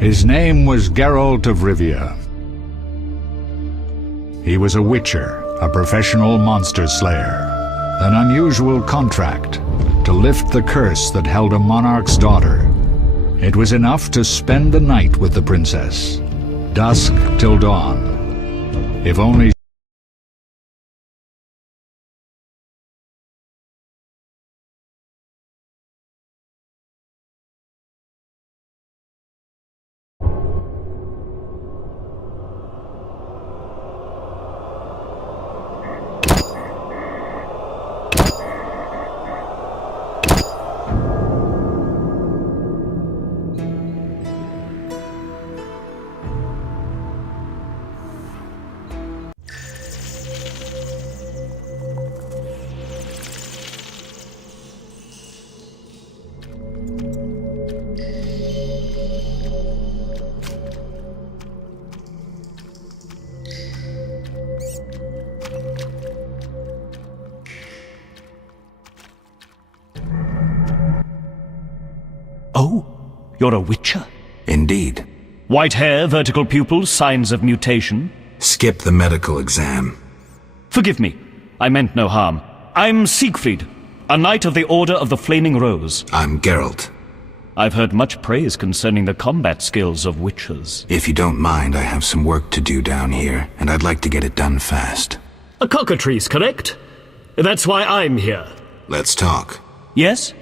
His name was Geralt of Rivia. He was a witcher, a professional monster slayer. An unusual contract to lift the curse that held a monarch's daughter. It was enough to spend the night with the princess, dusk till dawn. If only Oh, you're a witcher? Indeed. White hair, vertical pupils, signs of mutation? Skip the medical exam. Forgive me, I meant no harm. I'm Siegfried, a knight of the Order of the Flaming Rose. I'm Geralt. I've heard much praise concerning the combat skills of witchers. If you don't mind, I have some work to do down here, and I'd like to get it done fast. A cockatrice, correct? That's why I'm here. Let's talk. Yes?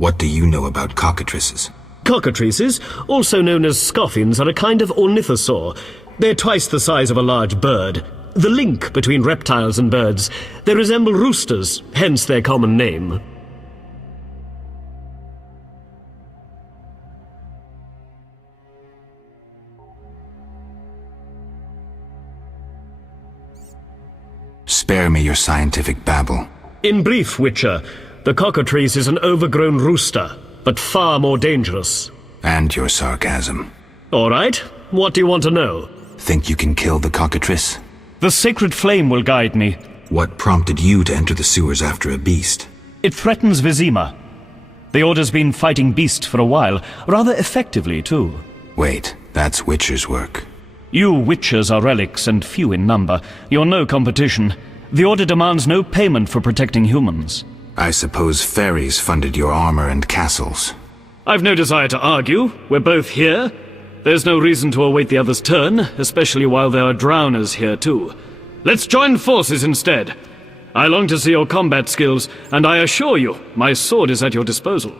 What do you know about cockatrices? Cockatrices, also known as scoffins, are a kind of ornithosaur. They're twice the size of a large bird. The link between reptiles and birds. They resemble roosters, hence their common name. Spare me your scientific babble. In brief, Witcher, the cockatrice is an overgrown rooster, but far more dangerous. And your sarcasm. All right, what do you want to know? Think you can kill the cockatrice? The sacred flame will guide me. What prompted you to enter the sewers after a beast? It threatens Vizima. The Order's been fighting beast for a while, rather effectively, too. Wait, that's Witcher's work. You witchers are relics and few in number. You're no competition. The Order demands no payment for protecting humans. I suppose fairies funded your armor and castles. I've no desire to argue. We're both here. There's no reason to await the other's turn, especially while there are drowners here too. Let's join forces instead. I long to see your combat skills, and I assure you, my sword is at your disposal.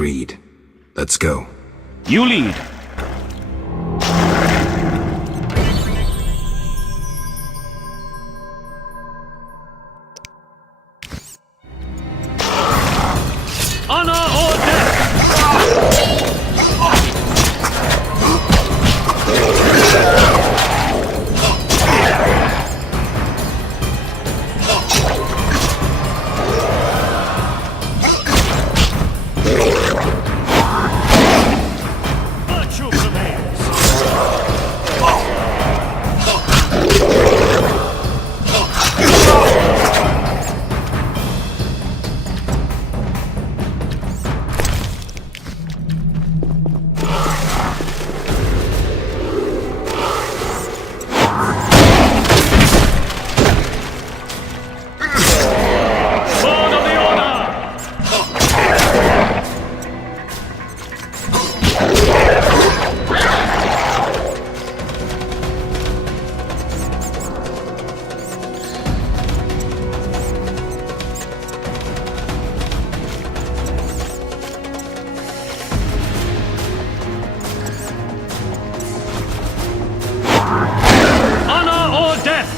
Agreed. Let's go. You lead. Honor or death! Virtue prevails. Sword of the Order! Honor or death!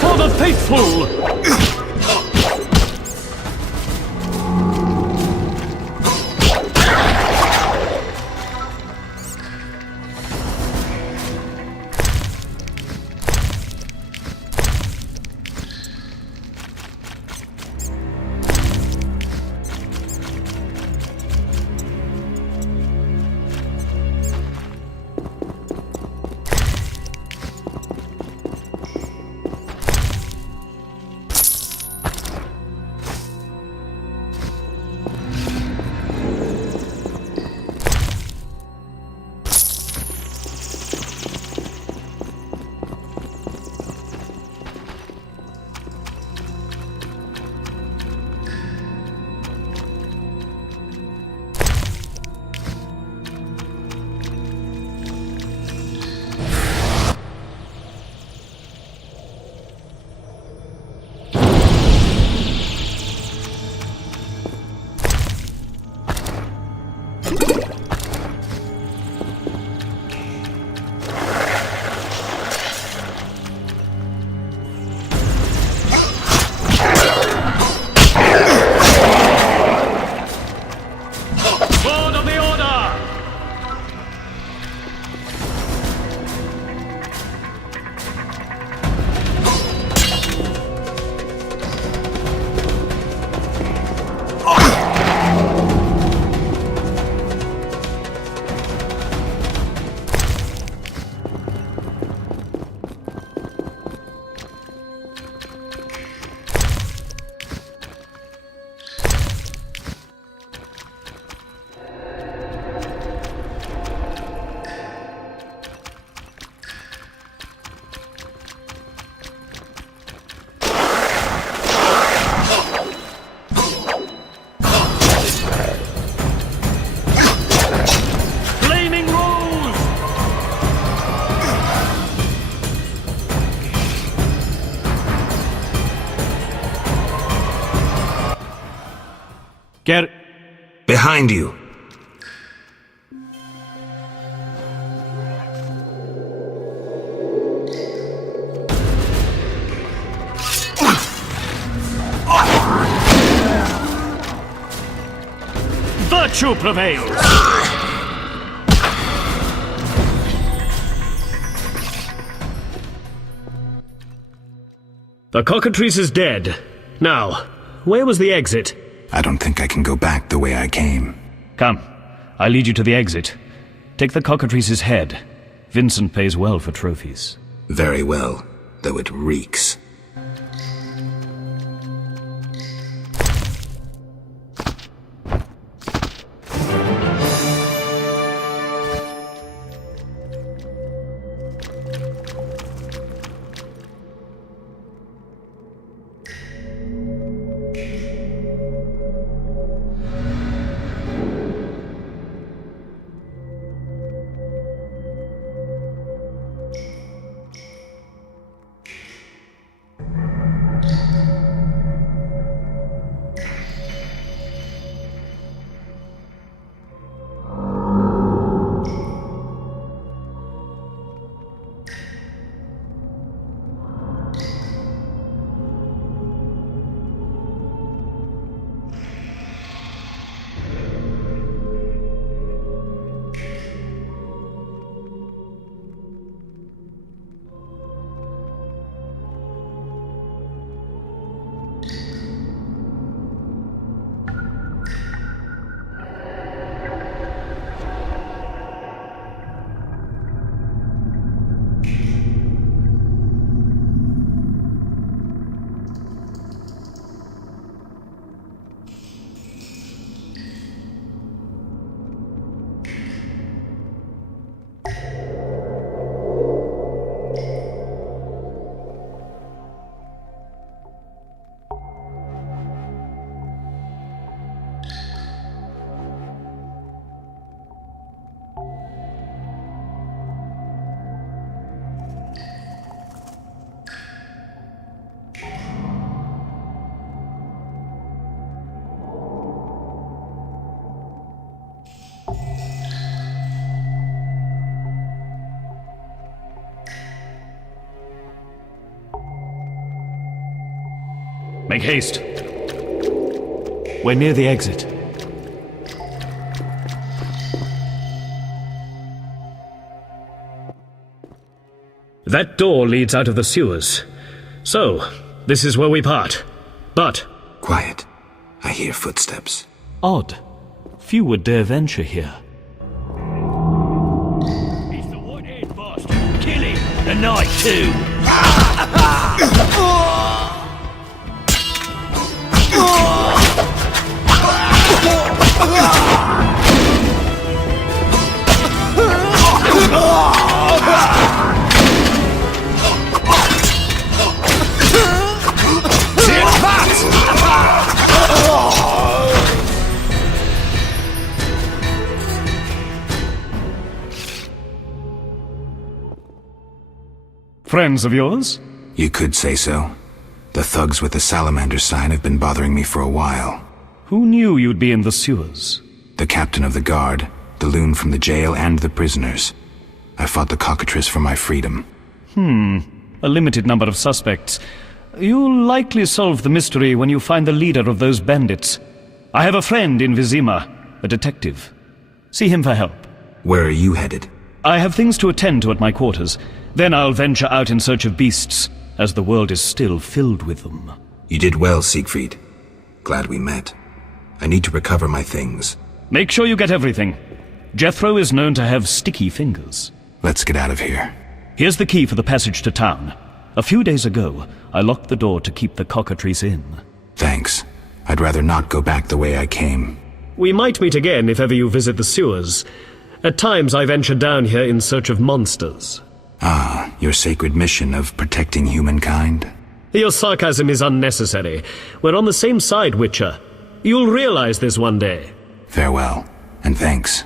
For the faithful! Sword of the Order! Flaming Rose! Get... Behind you! Virtue prevails! The cockatrice is dead. Now, where was the exit? I don't think I can go back the way I came. Come, I lead you to the exit. Take the cockatrice's head. Vincent pays well for trophies. Very well, though it reeks. Make haste. We're near the exit. That door leads out of the sewers. So, this is where we part. But Quiet. I hear footsteps. Odd. Few would dare venture here. He's the white-haired bastard. Kill him. Tonight, too. Friends of yours? You could say so. The thugs with the salamander sign have been bothering me for a while. Who knew you'd be in the sewers? The captain of the guard, the loon from the jail, and the prisoners. I fought the cockatrice for my freedom. A limited number of suspects. You'll likely solve the mystery when you find the leader of those bandits. I have a friend in Vizima, a detective. See him for help. Where are you headed? I have things to attend to at my quarters. Then I'll venture out in search of beasts, as the world is still filled with them. You did well, Siegfried. Glad we met. I need to recover my things. Make sure you get everything. Jethro is known to have sticky fingers. Let's get out of here. Here's the key for the passage to town. A few days ago, I locked the door to keep the cockatrice in. Thanks. I'd rather not go back the way I came. we might meet again if ever you visit the sewers. At times I venture down here in search of monsters. Ah, your sacred mission of protecting humankind? Your sarcasm is unnecessary. We're on the same side, Witcher. You'll realize this one day. Farewell, and thanks.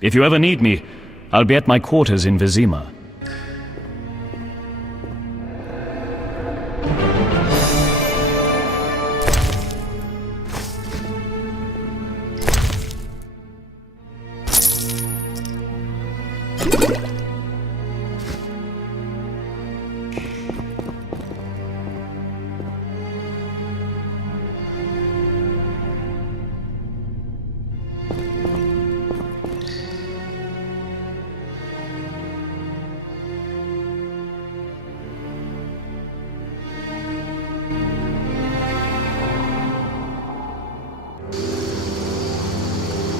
If you ever need me, I'll be at my quarters in Vizima.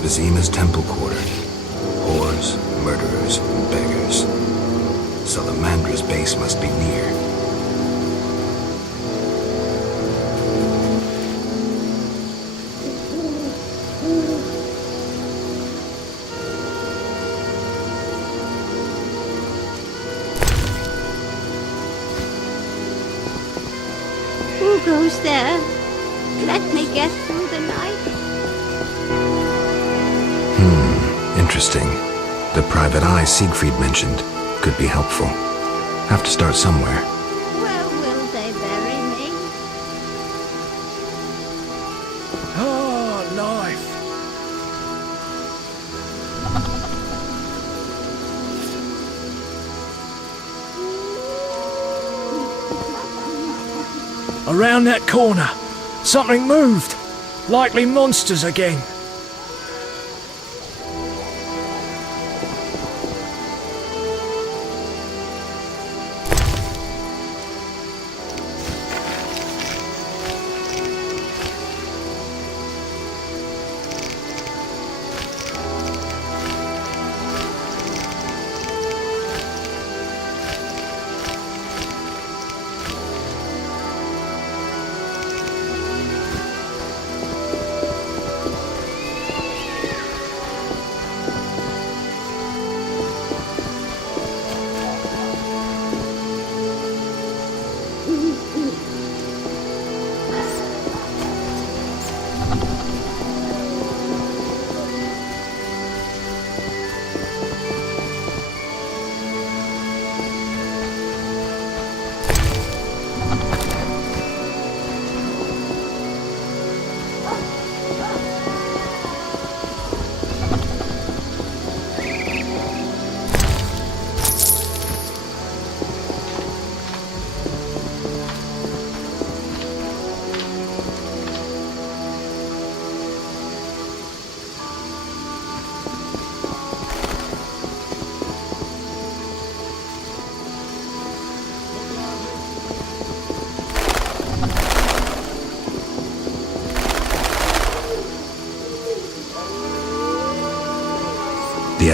Vizima's temple quarter. Whores, murderers, beggars. Salamandra's base must be near. Who goes there? Let me get through the night. Interesting. The private eye Siegfried mentioned could be helpful. Have to start somewhere. Where will they bury me? Ah, life. Around that corner. Something moved. Likely monsters again.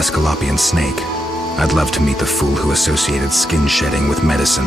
Escalopian snake. I'd love to meet the fool who associated skin shedding with medicine.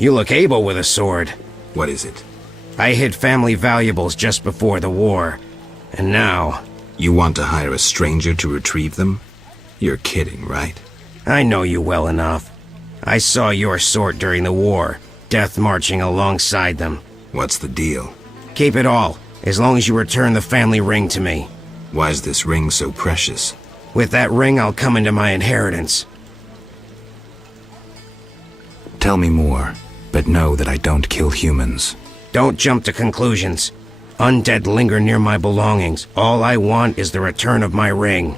You look able with a sword. What is it? I hid family valuables just before the war. And now... You want to hire a stranger to retrieve them? You're kidding, right? I know you well enough. I saw your sort during the war, death marching alongside them. What's the deal? Keep it all, as long as you return the family ring to me. Why is this ring so precious? With that ring, I'll come into my inheritance. Tell me more, but know that I don't kill humans. Don't jump to conclusions. Undead linger near my belongings. All I want is the return of my ring.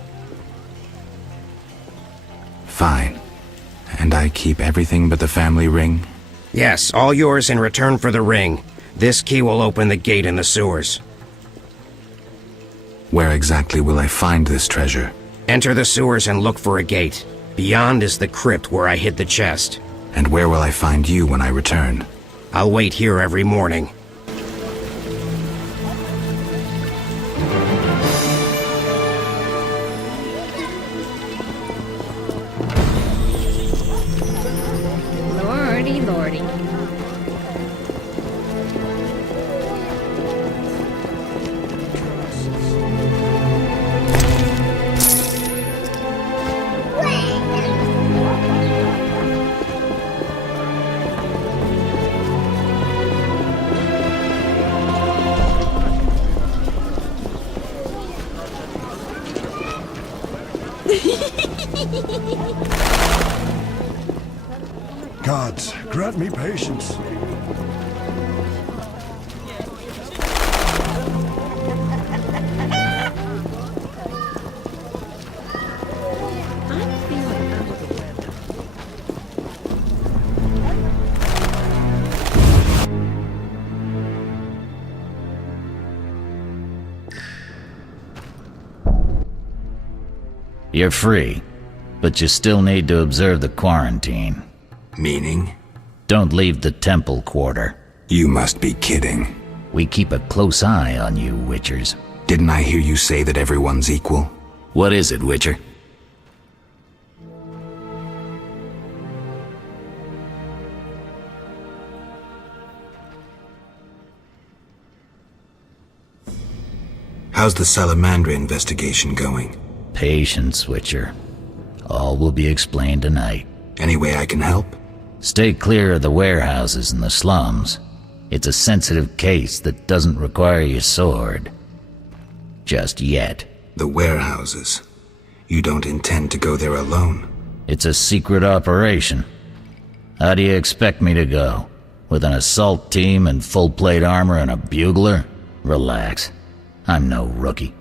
Fine. And I keep everything but the family ring? Yes, all yours in return for the ring. This key will open the gate in the sewers. Where exactly will I find this treasure? Enter the sewers and look for a gate. Beyond is the crypt where I hid the chest. And where will I find you when I return? I'll wait here every morning. Lordy, lordy. Gods, grant me patience. You're free, but you still need to observe the quarantine. Meaning? Don't leave the temple quarter. You must be kidding. We keep a close eye on you, Witchers. Didn't I hear you say that everyone's equal? What is it, Witcher? How's the Salamandra investigation going? Patience, Witcher. All will be explained tonight. Any way I can help? Stay clear of the warehouses and the slums. It's a sensitive case that doesn't require your sword. Just yet. The warehouses. You don't intend to go there alone? It's a secret operation. How do you expect me to go? With an assault team and full-plate armor and a bugler? Relax. I'm no rookie.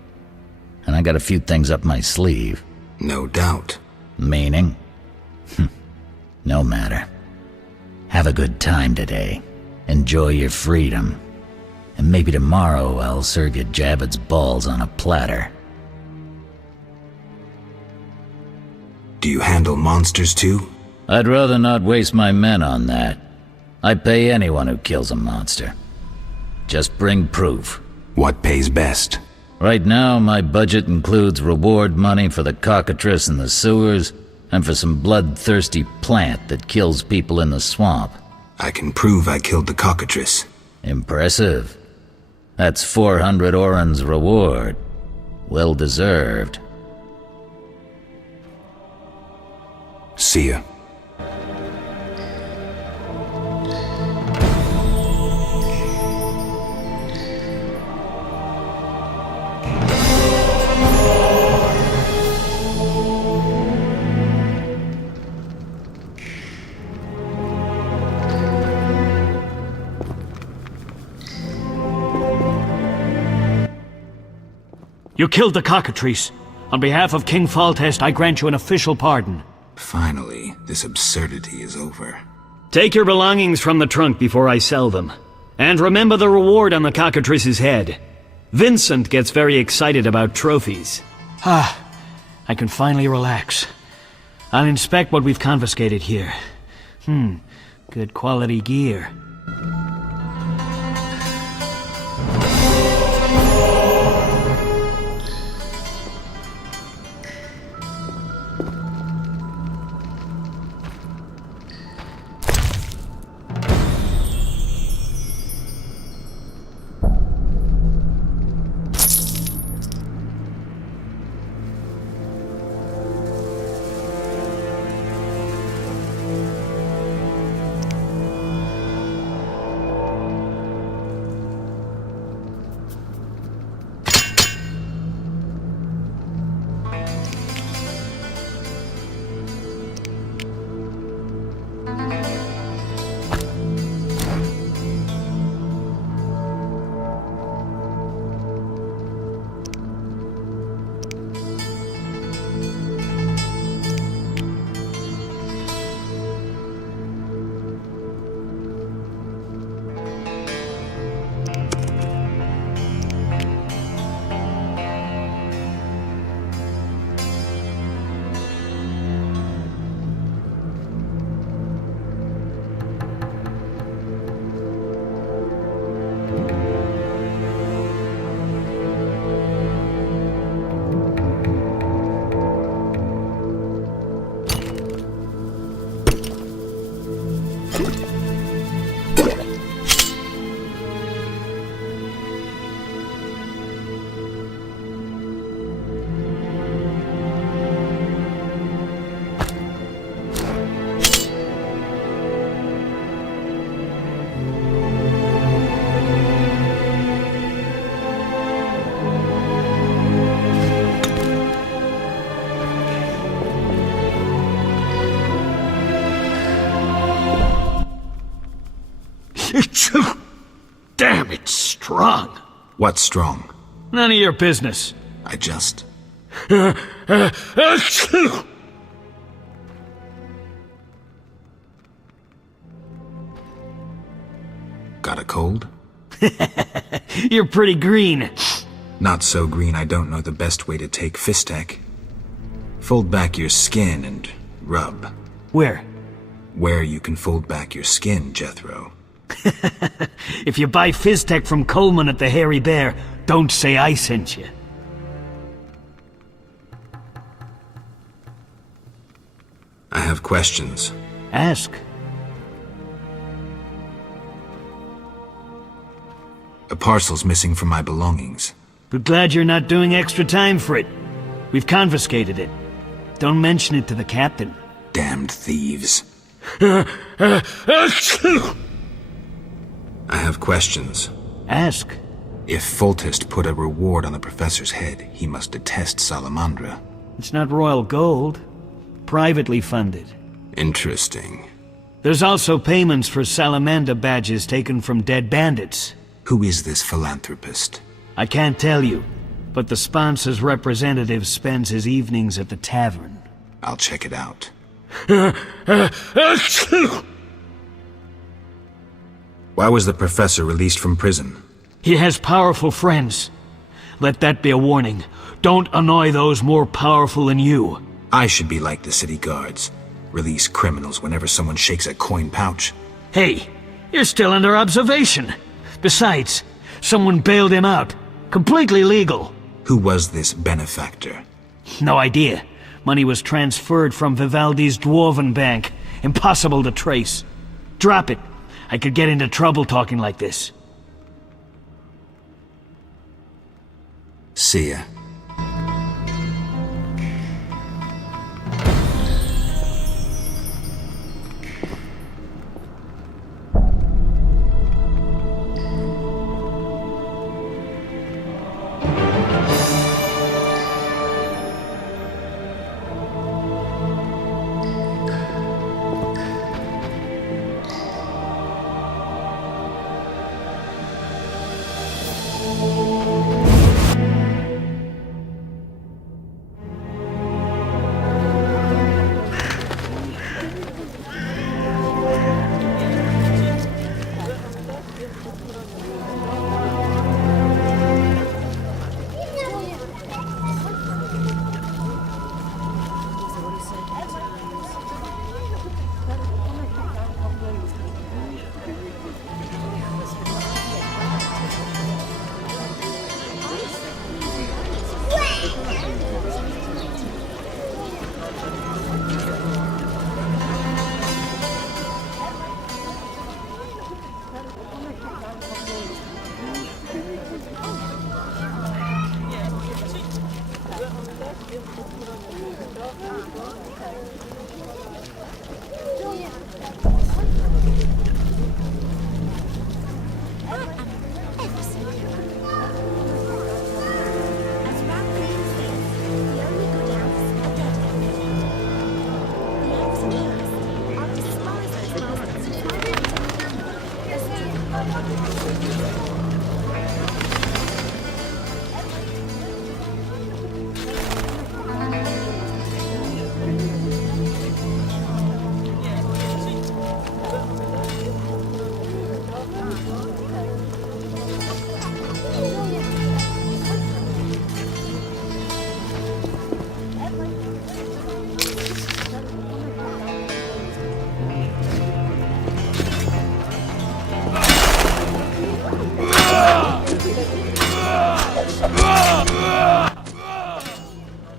And I got a few things up my sleeve. No doubt. Meaning? No matter. Have a good time today. Enjoy your freedom. And maybe tomorrow I'll serve you Jabber's balls on a platter. Do you handle monsters too? I'd rather not waste my men on that. I pay anyone who kills a monster. Just bring proof. What pays best? Right now, my budget includes reward money for the cockatrice in the sewers and for some bloodthirsty plant that kills people in the swamp. I can prove I killed the cockatrice. Impressive. That's 400 Oren's reward. Well deserved. See ya. You killed the cockatrice. On behalf of King Faltest, I grant you an official pardon. Finally, this absurdity is over. Take your belongings from the trunk before I sell them. And remember the reward on the cockatrice's head. Vincent gets very excited about trophies. I can finally relax. I'll inspect what we've confiscated here. Good quality gear. Damn, it's strong. What's strong? None of your business. I just... Got a cold? You're pretty green. Not so green I don't know the best way to take Fistek. Fold back your skin and rub. Where? Where you can fold back your skin, Jethro. If you buy Fizztech from Coleman at the Hairy Bear, don't say I sent you. I have questions. Ask. A parcel's missing from my belongings. But glad you're not doing extra time for it. We've confiscated it. Don't mention it to the captain. Damned thieves. I have questions. Ask. If Foltest put a reward on the professor's head, he must detest Salamandra. It's not royal gold. Privately funded. Interesting. There's also payments for Salamander badges taken from dead bandits. Who is this philanthropist? I can't tell you, but the sponsor's representative spends his evenings at the tavern. I'll check it out. Why was the professor released from prison? He has powerful friends. Let that be a warning. Don't annoy those more powerful than you. I should be like the city guards. Release criminals whenever someone shakes a coin pouch. Hey, you're still under observation. Besides, someone bailed him out. Completely legal. Who was this benefactor? No idea. Money was transferred from Vivaldi's Dwarven Bank. Impossible to trace. Drop it. I could get into trouble talking like this. See ya.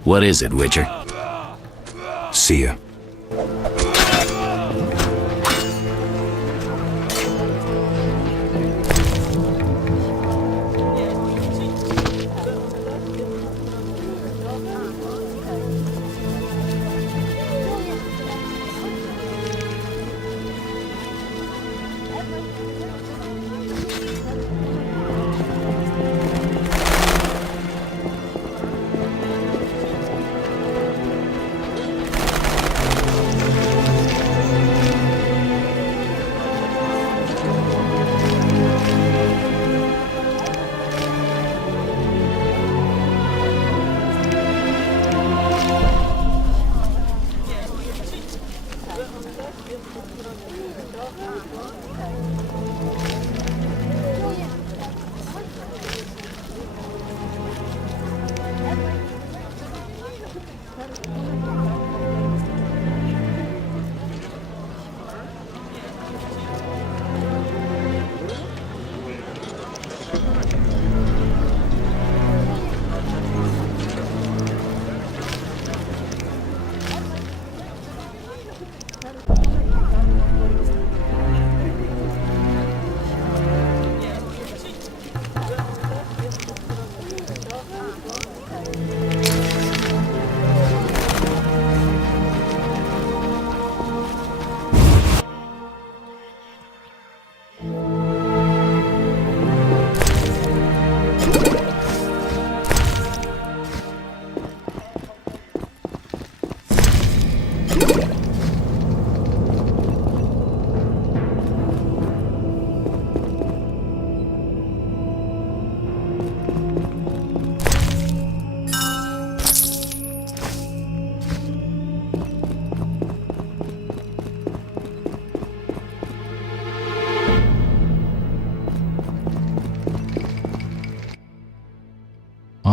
What is it, Witcher? See ya.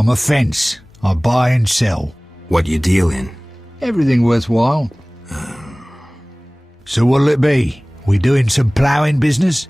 I'm a fence. I buy and sell. What you deal in? Everything worthwhile. So what'll it be? We doing some ploughing business?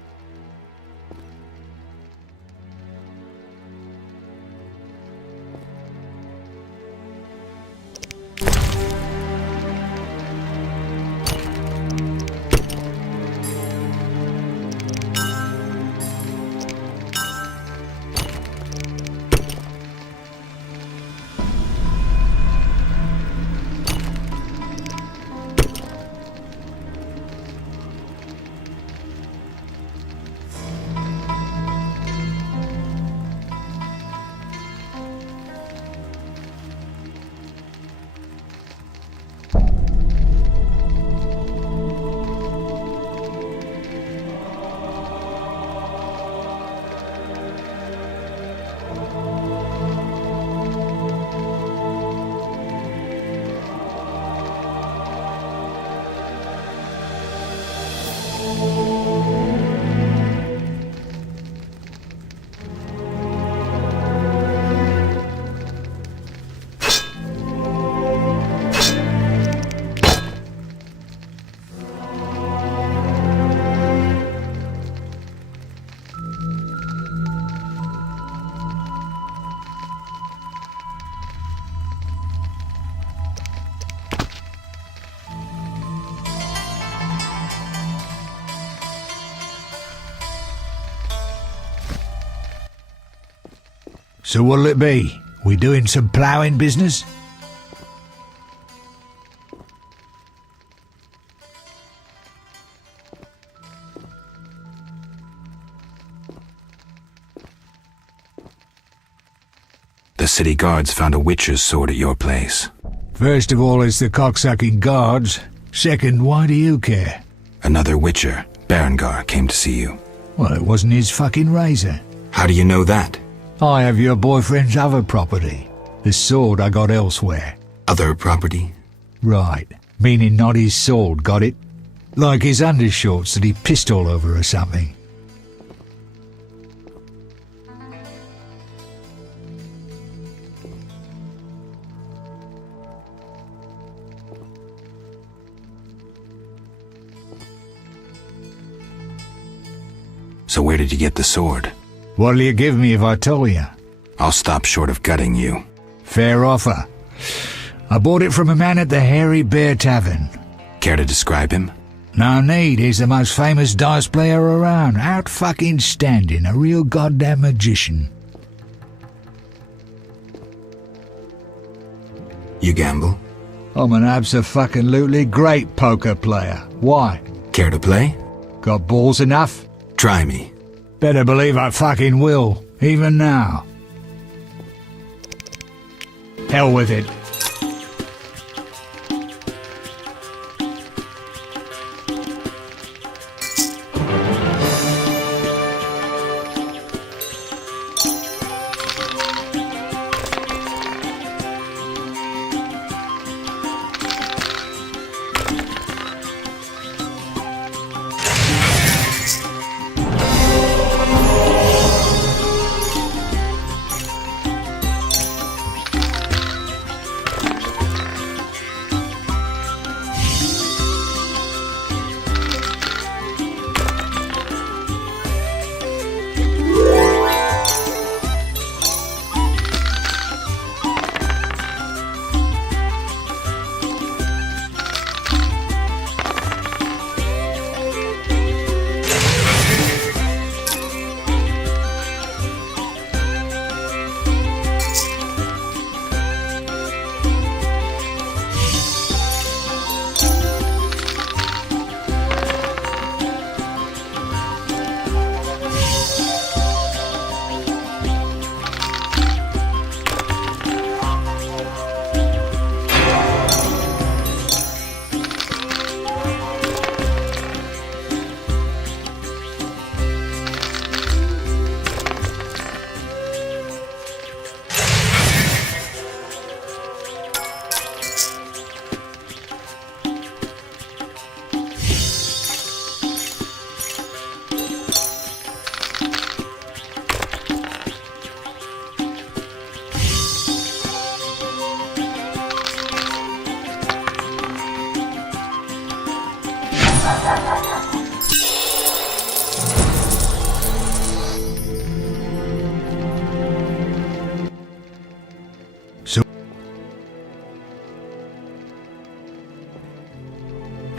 So what'll it be? We doing some ploughing business? The city guards found a witcher's sword at your place. First of all, it's the cocksucking guards. Second, why do you care? Another witcher, Berengar, came to see you. Well, it wasn't his fucking razor. How do you know that? I have your boyfriend's other property. The sword I got elsewhere. Other property? Right. Meaning not his sword, got it? Like his undershorts that he pissed all over or something. So where did you get the sword? What'll you give me if I tell you? I'll stop short of gutting you. Fair offer. I bought it from a man at the Hairy Bear Tavern. Care to describe him? No need, he's the most famous dice player around. Out fucking standing, a real goddamn magician. You gamble? I'm an abso-fucking-lutely great poker player. Why? Care to play? Got balls enough? Try me. Better believe I fucking will, even now. Hell with it.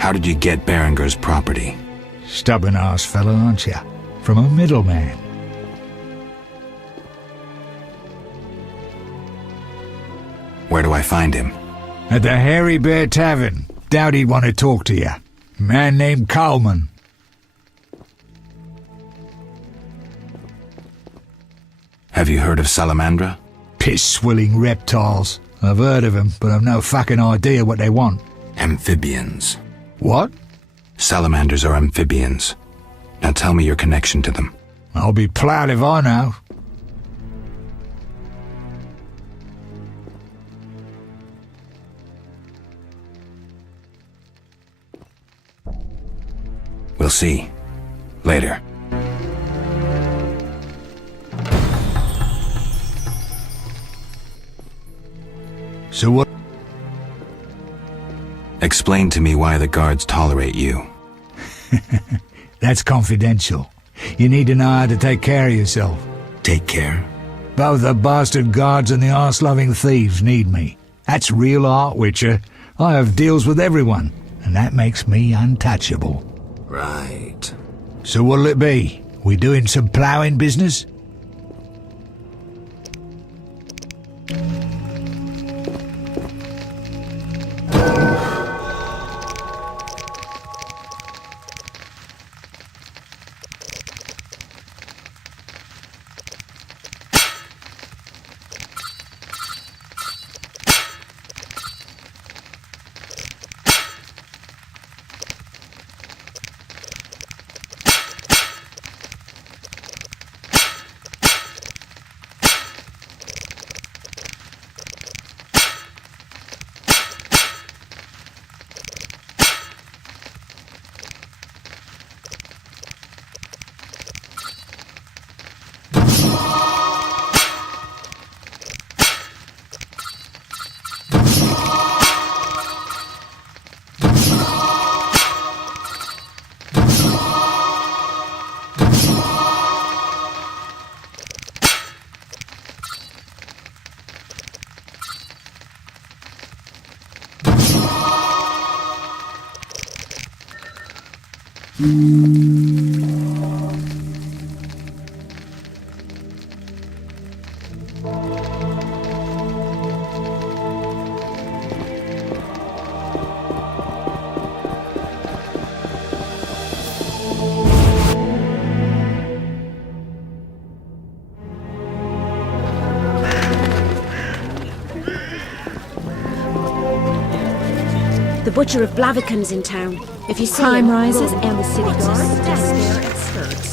How did you get Berenger's property? Stubborn-ass fellow, aren't you? From a middleman. Where do I find him? At the Hairy Bear Tavern. Doubt he'd want to talk to you. Man named Coleman. Have you heard of Salamandra? Piss-swilling reptiles. I've heard of them, but I've no fucking idea what they want. Amphibians. What? Salamanders are amphibians. Now tell me your connection to them. I'll be ploughed if I know. We'll see. Later. So what? Explain to me why the guards tolerate you. That's confidential. You need to know how to take care of yourself. Take care? Both the bastard guards and the arse-loving thieves need me. That's real art, Witcher. I have deals with everyone, and that makes me untouchable. Right. So what'll it be? We doing some ploughing business? The Butcher of Blaviken's in town. If you see Crime him, rises go. and the city guard Stare desks. at skirts.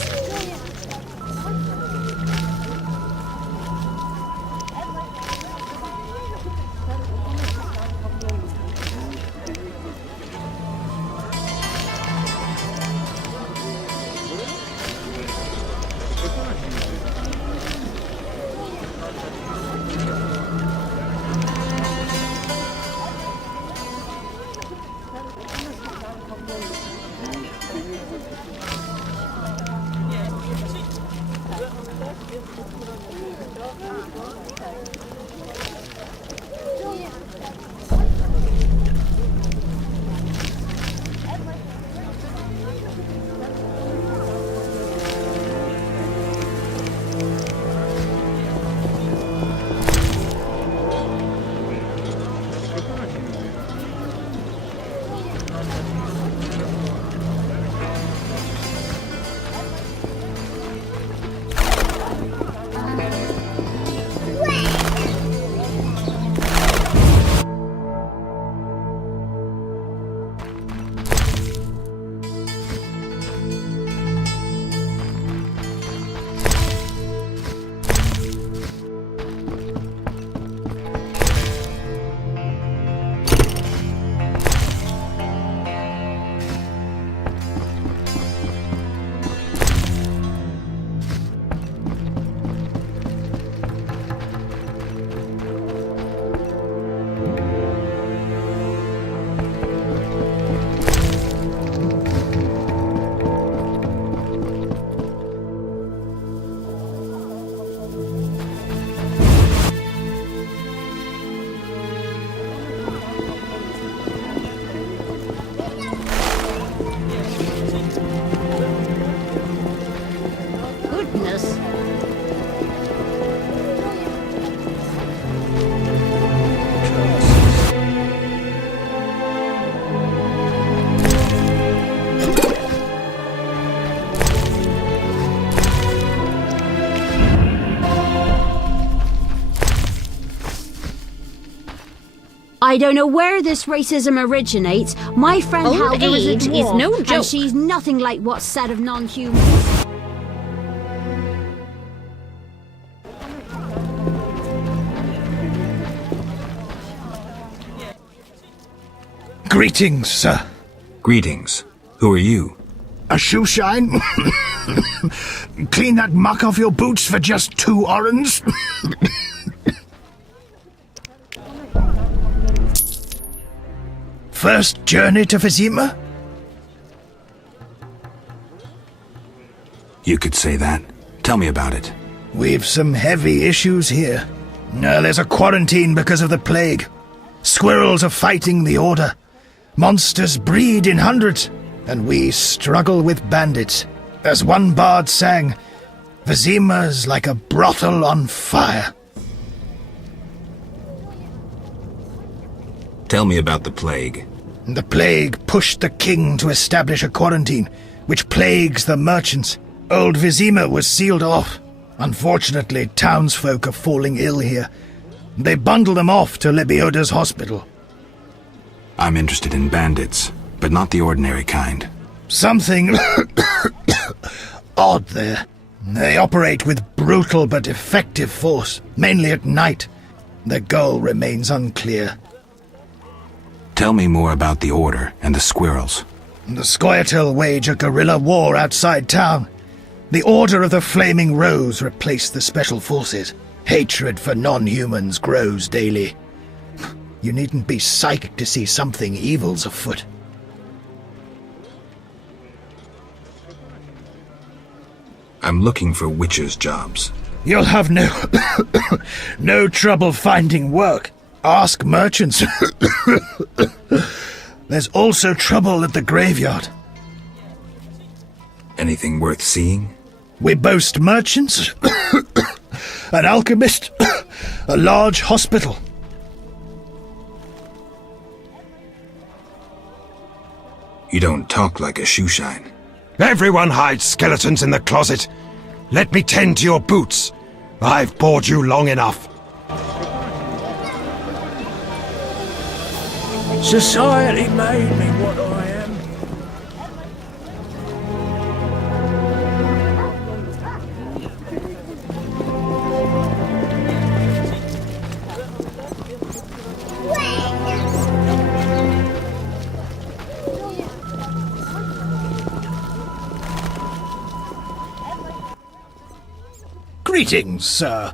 I don't know where this racism originates. My friend Old Helga is a age is dwarf, no joke. and she's nothing like what's said of non-humans. Greetings, sir. Greetings. Who are you? A shoe shine? Clean that muck off your boots for just 2 orens? First journey to Vizima? You could say that. Tell me about it. We've some heavy issues here. There's a quarantine because of the plague. Squirrels are fighting the Order. Monsters breed in hundreds, and we struggle with bandits. As one bard sang, Vizima's like a brothel on fire. Tell me about the plague. The plague pushed the king to establish a quarantine, which plagues the merchants. Old Vizima was sealed off. Unfortunately, townsfolk are falling ill here. They bundle them off to Lebioda's hospital. I'm interested in bandits, but not the ordinary kind. Something odd there. They operate with brutal but effective force, mainly at night. Their goal remains unclear. Tell me more about the Order and the squirrels. The Scoia'tael wage a guerrilla war outside town. The Order of the Flaming Rose replaced the Special Forces. Hatred for non-humans grows daily. You needn't be psychic to see something evil's afoot. I'm looking for witches' jobs. You'll have no trouble finding work. Ask merchants. There's also trouble at the graveyard. Anything worth seeing? We boast merchants, an alchemist, a large hospital. You don't talk like a shoeshine. Everyone hides skeletons in the closet. Let me tend to your boots. I've bored you long enough. Society made me what I am. Greetings, sir.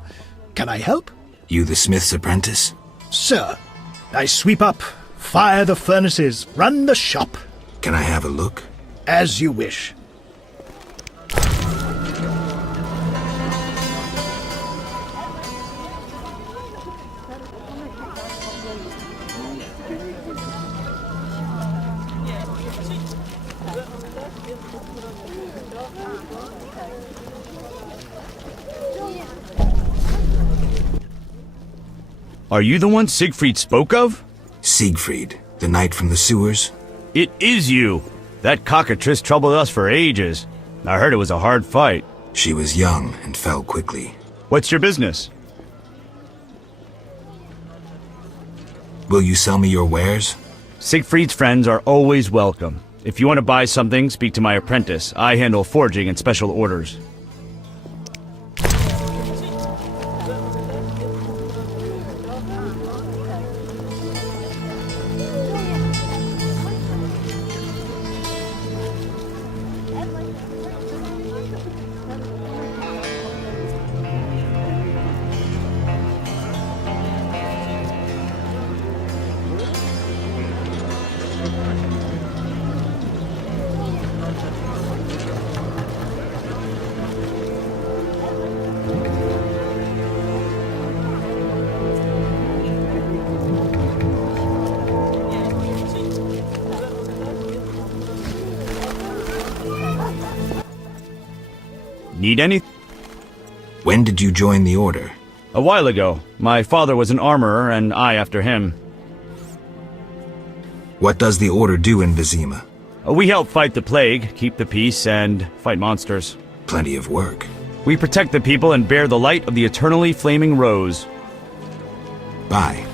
Can I help? You the smith's apprentice? Sir, I sweep up, fire the furnaces, run the shop. Can I have a look? As you wish. Are you the one Siegfried spoke of? Siegfried, the knight from the sewers? It is you. That cockatrice troubled us for ages. I heard it was a hard fight. She was young and fell quickly. What's your business? Will you sell me your wares? Siegfried's friends are always welcome. If you want to buy something, speak to my apprentice. I handle forging and special orders. Need any? When did you join the Order? A while ago. My father was an armorer, and I after him. What does the Order do in Vizima? We help fight the plague, keep the peace, and fight monsters. Plenty of work. We protect the people and bear the light of the eternally flaming rose. Bye.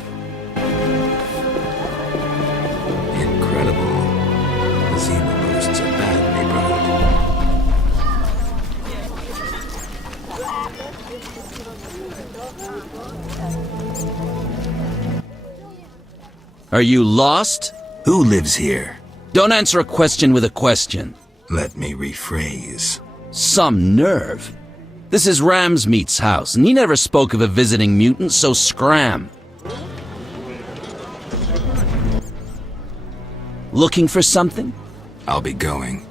Are you lost? Who lives here? Don't answer a question with a question. Let me rephrase. Some nerve. This is Ramsmeat's house, and he never spoke of a visiting mutant, so scram. Looking for something? I'll be going.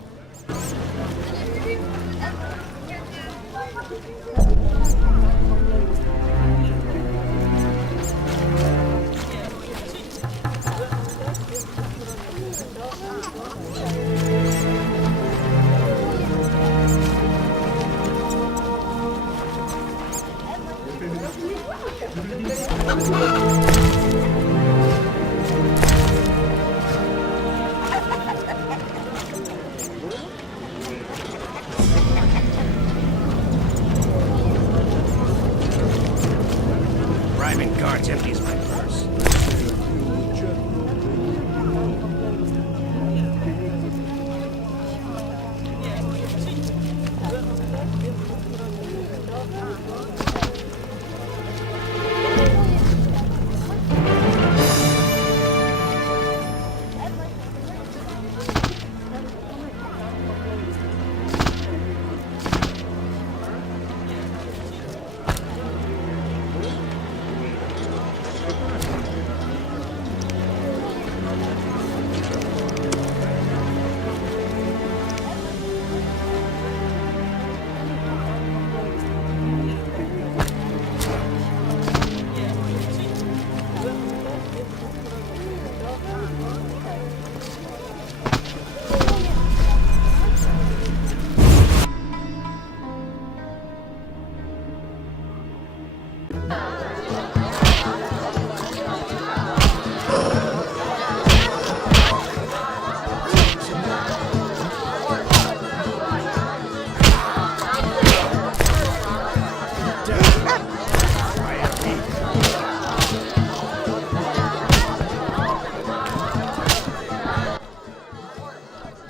Driving guards empties my purse.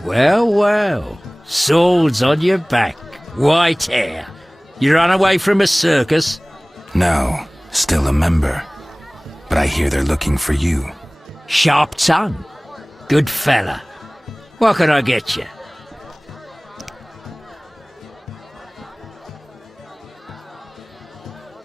Well, well. Swords on your back. White hair. You run away from a circus? No, still a member. But I hear they're looking for you. Sharp tongue. Good fella. What can I get you?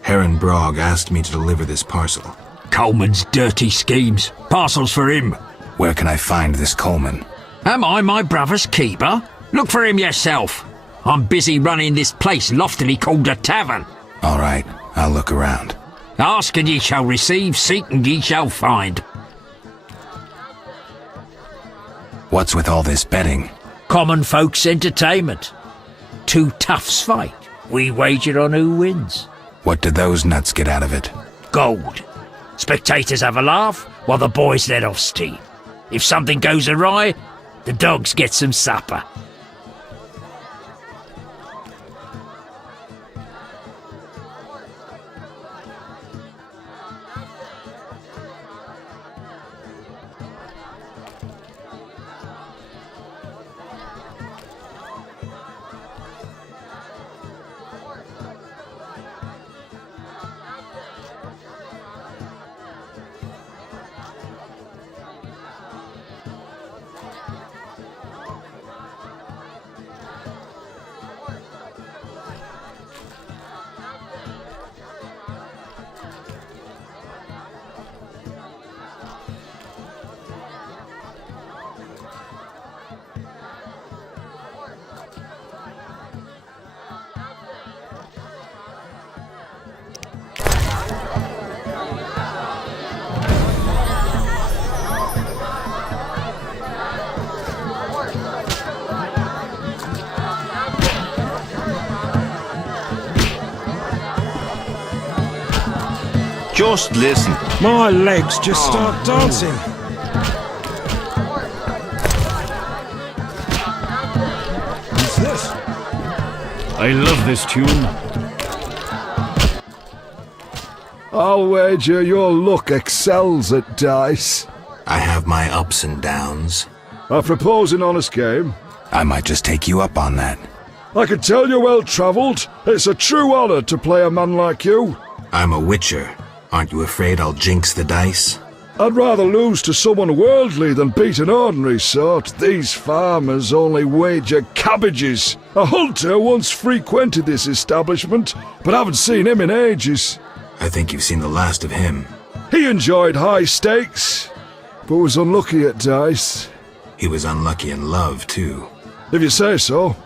Heron Brog asked me to deliver this parcel. Coleman's dirty schemes. Parcels for him. Where can I find this Coleman? Am I my brother's keeper? Look for him yourself. I'm busy running this place loftily called a tavern. All right, I'll look around. Ask and ye shall receive, seek and ye shall find. What's with all this betting? Common folks' entertainment. Two toughs fight. We wager on who wins. What do those nuts get out of it? Gold. Spectators have a laugh while the boys let off steam. If something goes awry, the dogs get some supper. Just listen. My legs just start dancing. What's this? I love this tune. I'll wager your luck excels at dice. I have my ups and downs. I propose an honest game. I might just take you up on that. I can tell you're well-travelled. It's a true honor to play a man like you. I'm a witcher. Aren't you afraid I'll jinx the dice? I'd rather lose to someone worldly than beat an ordinary sort. These farmers only wager cabbages. A hunter once frequented this establishment, but I haven't seen him in ages. I think you've seen the last of him. He enjoyed high stakes, but was unlucky at dice. He was unlucky in love, too. If you say so.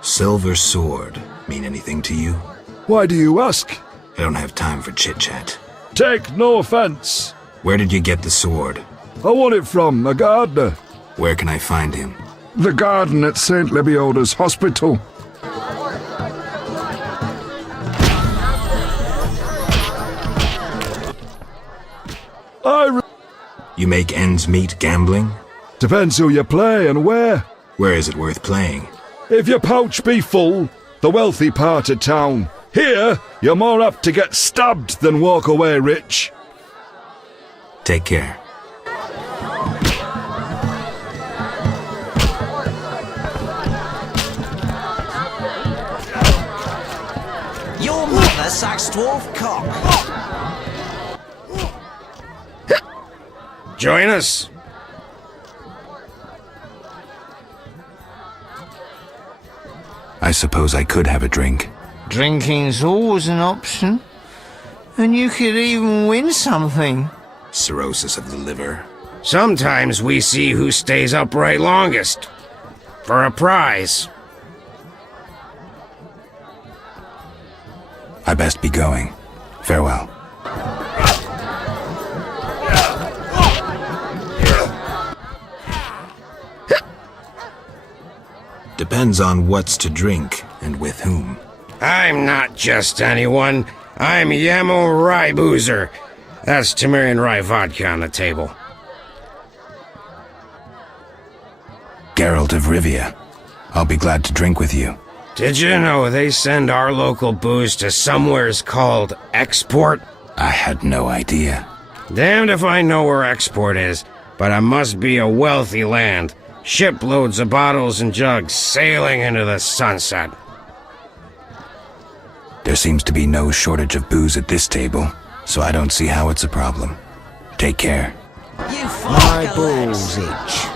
Silver sword mean anything to you? Why do you ask? I don't have time for chit-chat. Take no offense. Where did you get the sword? I won it from a gardener. Where can I find him? The garden at St. Lebioda's hospital. You make ends meet gambling? Depends who you play and where. Where is it worth playing? If your pouch be full, the wealthy part of town. Here, you're more apt to get stabbed than walk away rich. Take care. Your mother sucks dwarf cock. Join us. I suppose I could have a drink. Drinking's always an option. And you could even win something. Cirrhosis of the liver. Sometimes we see who stays upright longest. For a prize. I best be going. Farewell. Depends on what's to drink and with whom. I'm not just anyone. I'm Yamo Rye Boozer. That's Temerian Rye vodka on the table. Geralt of Rivia. I'll be glad to drink with you. Did you know they send our local booze to somewheres called Export? I had no idea. Damned if I know where Export is, but it must be a wealthy land. Shiploads of bottles and jugs sailing into the sunset. There seems to be no shortage of booze at this table, so I don't see how it's a problem. Take care. My balls itch.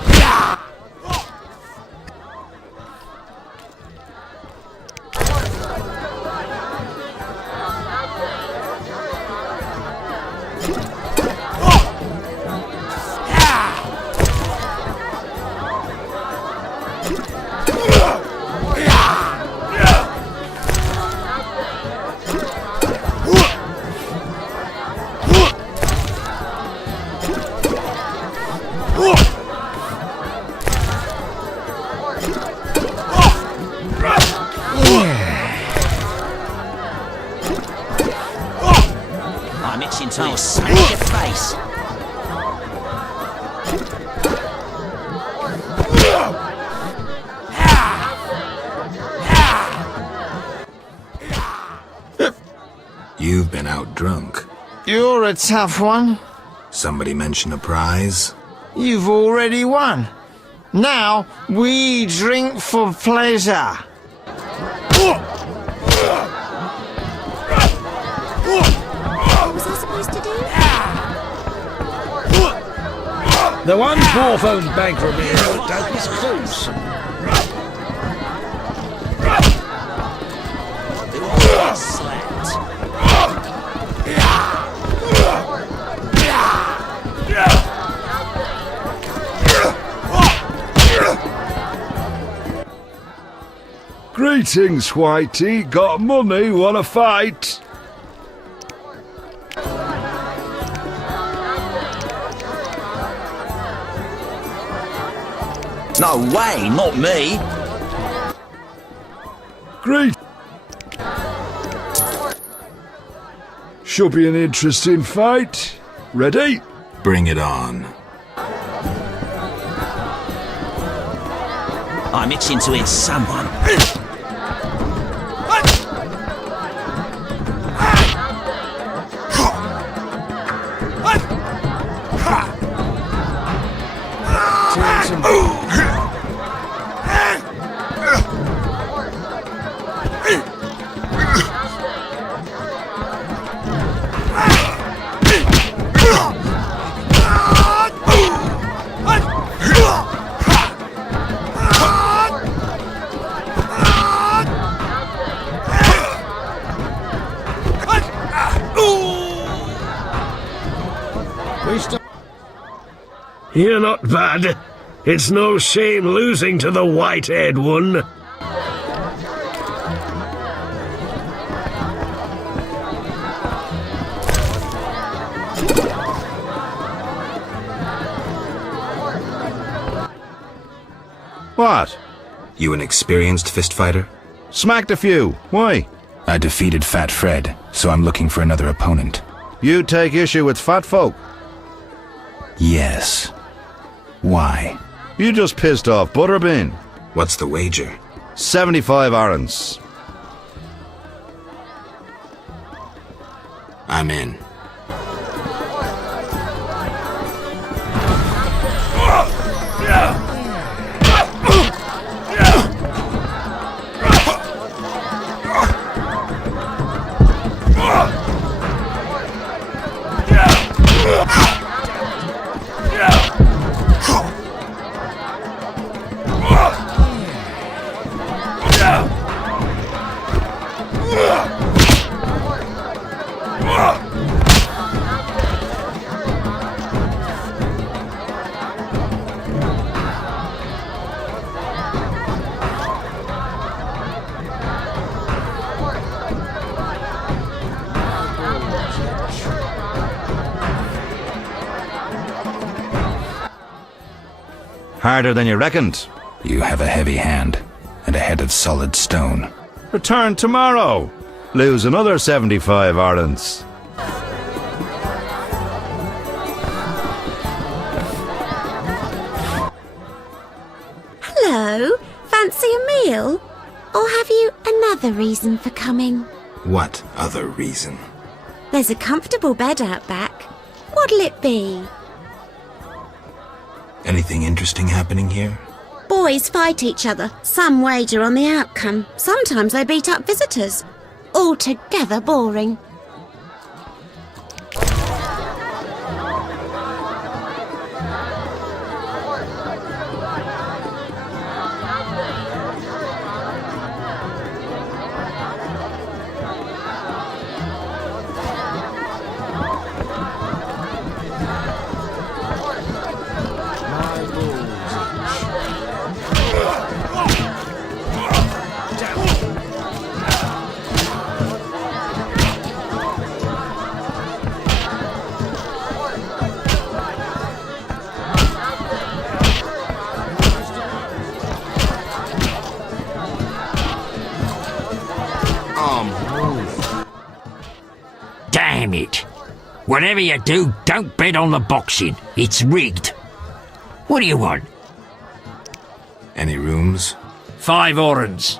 I'm itching to smash your face. You've been out drunk. You're a tough one. Somebody mention a prize? You've already won. Now, we drink for pleasure. The one dwarf owns bank from me, that is close. Greetings, Whitey. Got money, wanna fight? No way, not me. Great. Should be an interesting fight. Ready? Bring it on. I'm itching to hit someone. You're not bad. It's no shame losing to the white-haired one. What? You an experienced fist fighter? Smacked a few. Why? I defeated Fat Fred, so I'm looking for another opponent. You take issue with fat folk? Yes. Why? You just pissed off Butterbean. What's the wager? 75 arons. I'm in. Harder than you reckoned. You have a heavy hand and a head of solid stone. Return tomorrow. Lose another 75 arons. Hello, fancy a meal? Or have you another reason for coming? What other reason? There's a comfortable bed out back. What'll it be? Anything interesting happening here? Boys fight each other. Some wager on the outcome. Sometimes they beat up visitors. Altogether boring. Damn it. Whatever you do, don't bet on the boxing. It's rigged. What do you want? Any rooms? 5 orens.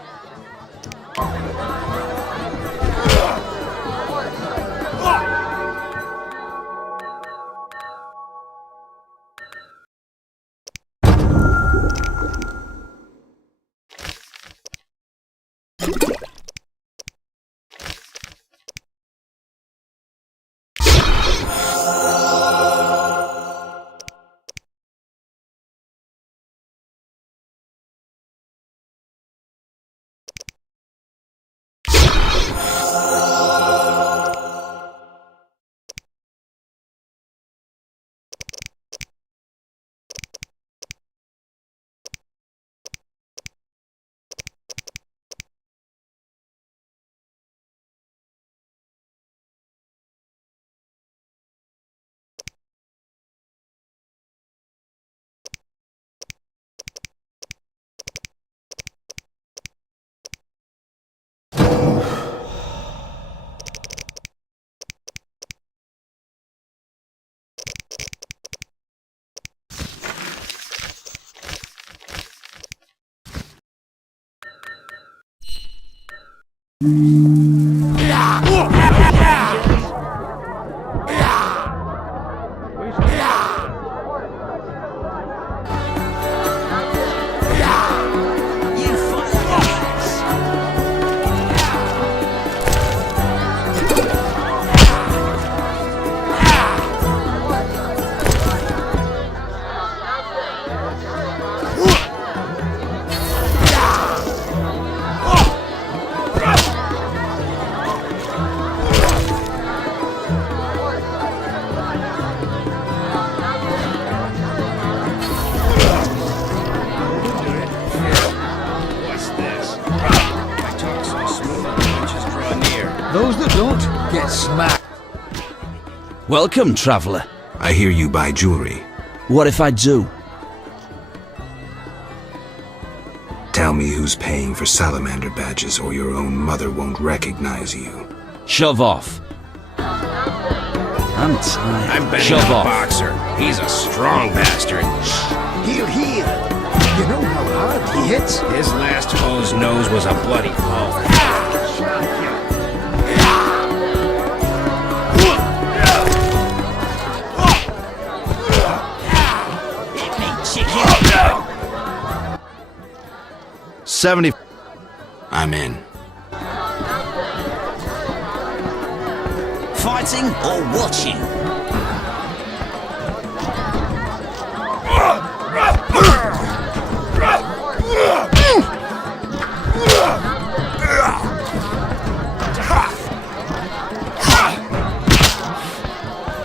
Those that don't get smacked. Welcome, traveler. I hear you buy jewelry. What if I do? Tell me who's paying for salamander badges or your own mother won't recognize you. Shove off. I'm tired. I'm betting Shove on a off. boxer. He's a strong bastard. Heel, heel. You know how hard he hits? His last foe's nose was a bloody pulp. Hit me, chicken. 70. I'm in. Fighting or watching?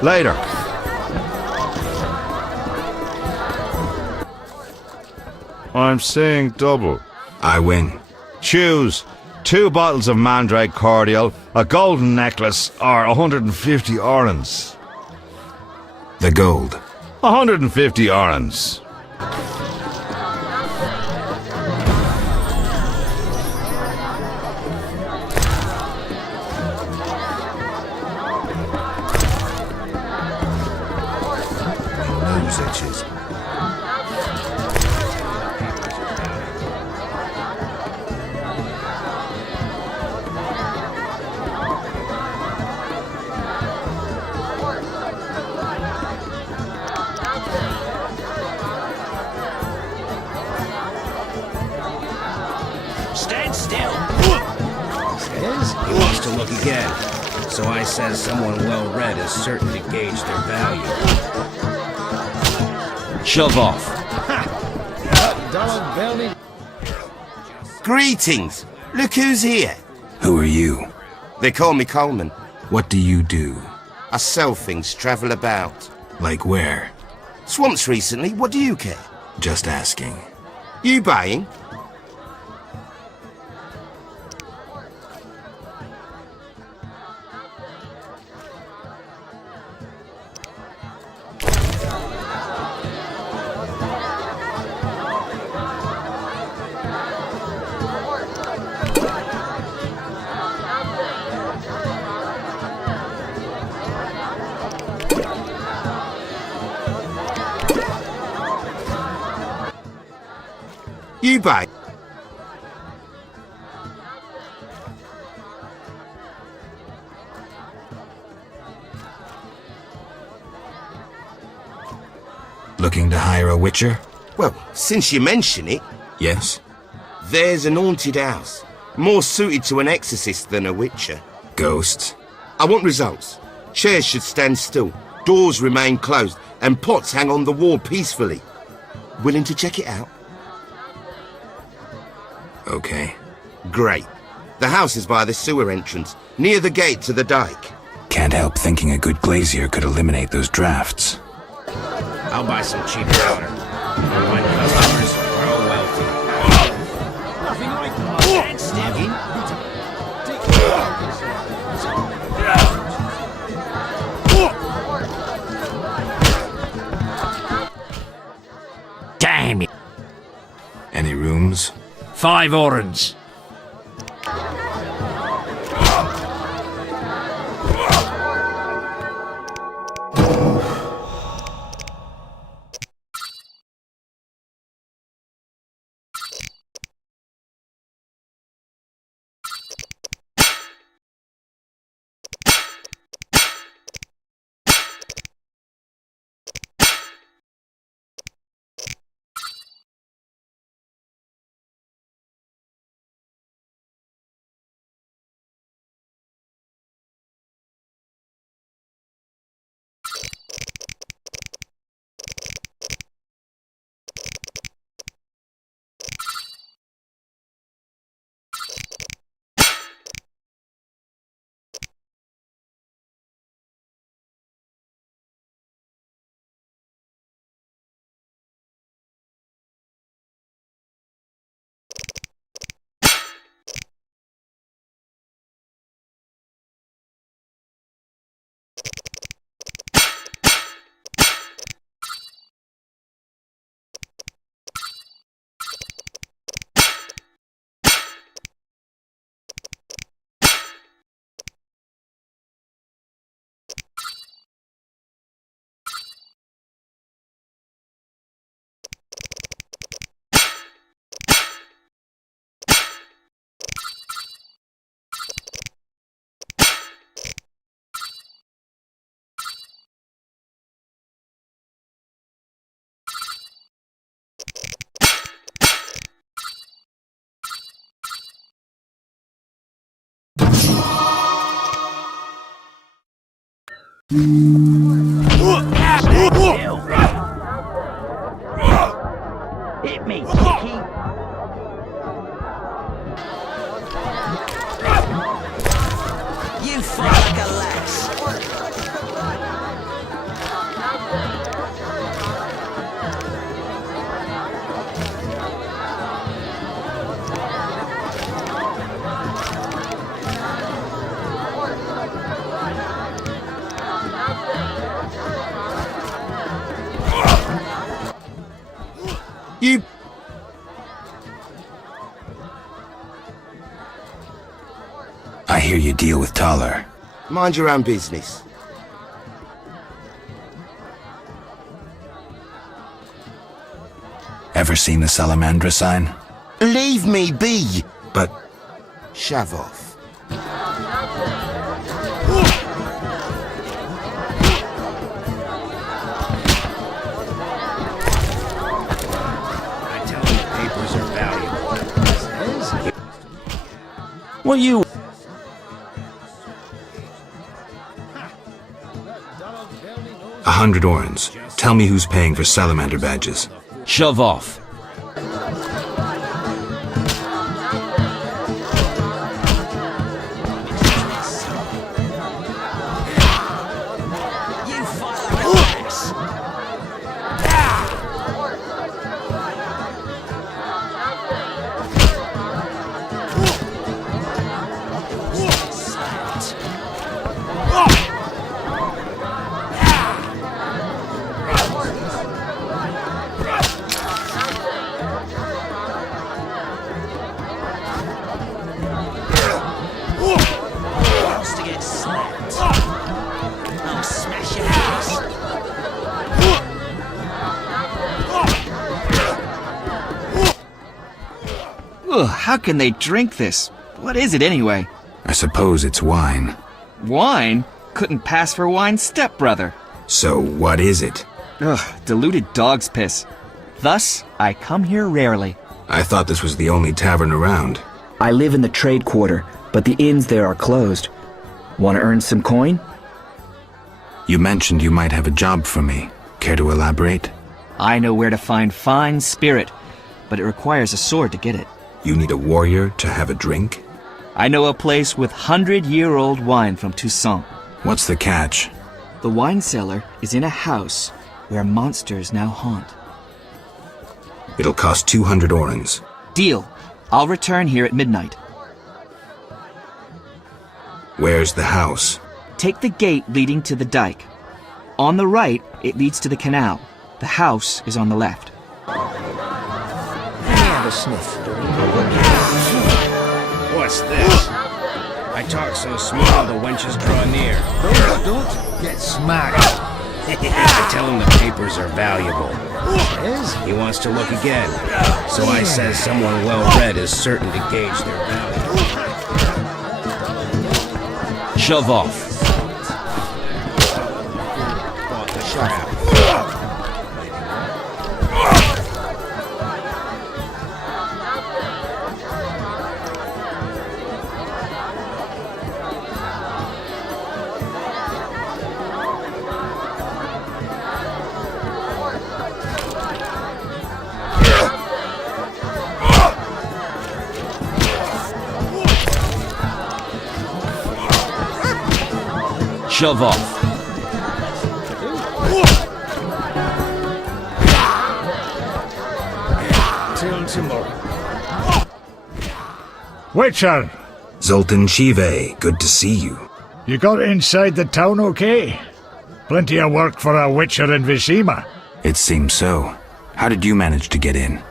Later. I'm seeing double. I win. Choose 2 bottles of mandrake cordial, a golden necklace, or 150 orens. The gold. 150 orens. Nose itches. Stand still. Says he wants to look again. So I says someone well-read is certain to gauge their value. Shove off. Greetings! Look who's here. Who are you? They call me Coleman. What do you do? I sell things, travel about. Like where? Swamps recently, what do you care? Just asking. You buying? You buy. Looking to hire a witcher? Well, since you mention it, Yes. there's an haunted house. More suited to an exorcist than a witcher. Ghosts? I want results. Chairs should stand still, doors remain closed, and pots hang on the wall peacefully. Willing to check it out? Okay. Great. The house is by the sewer entrance, near the gate to the dike. Can't help thinking a good glazier could eliminate those drafts. I'll buy some cheap powder. And when customers grow wealthy. Stand still. Damn it. Any rooms? 5 orens. Hit me, Kiki. You fight like a lass. You... I hear you deal with Taller. Mind your own business. Ever seen the Salamandra sign? Leave me be! But... Shove off. I tell him the papers are valuable. Well, you... 100 orens. Tell me who's paying for salamander badges. Shove off. You fight like a lass. Wants to get slapped. I'll smash your face. Ugh, how can they drink this? What is it anyway? I suppose it's wine. Wine? Couldn't pass for wine, stepbrother. So, what is it? Ugh, diluted dog's piss. Thus, I come here rarely. I thought this was the only tavern around. I live in the trade quarter, but the inns there are closed. Want to earn some coin? You mentioned you might have a job for me. Care to elaborate? I know where to find fine spirit, but it requires a sword to get it. You need a warrior to have a drink? I know a place with 100-year-old wine from Toussaint. What's the catch? The wine cellar is in a house where monsters now haunt. It'll cost 200 orens. Deal. I'll return here at midnight. Where's the house? Take the gate leading to the dike. On the right, it leads to the canal. The house is on the left. Have a sniff. What's this? I talk so small the wenches draw near. Don't get smacked. I tell him the papers are valuable. He wants to look again. So I says someone well-read is certain to gauge their value. Shove off. Bought the trap. Shove off. Till tomorrow. Witcher, Zoltan Chive, good to see you. you got inside the town okay? Plenty of work for a witcher in Vizima. It seems so. How did you manage to get in?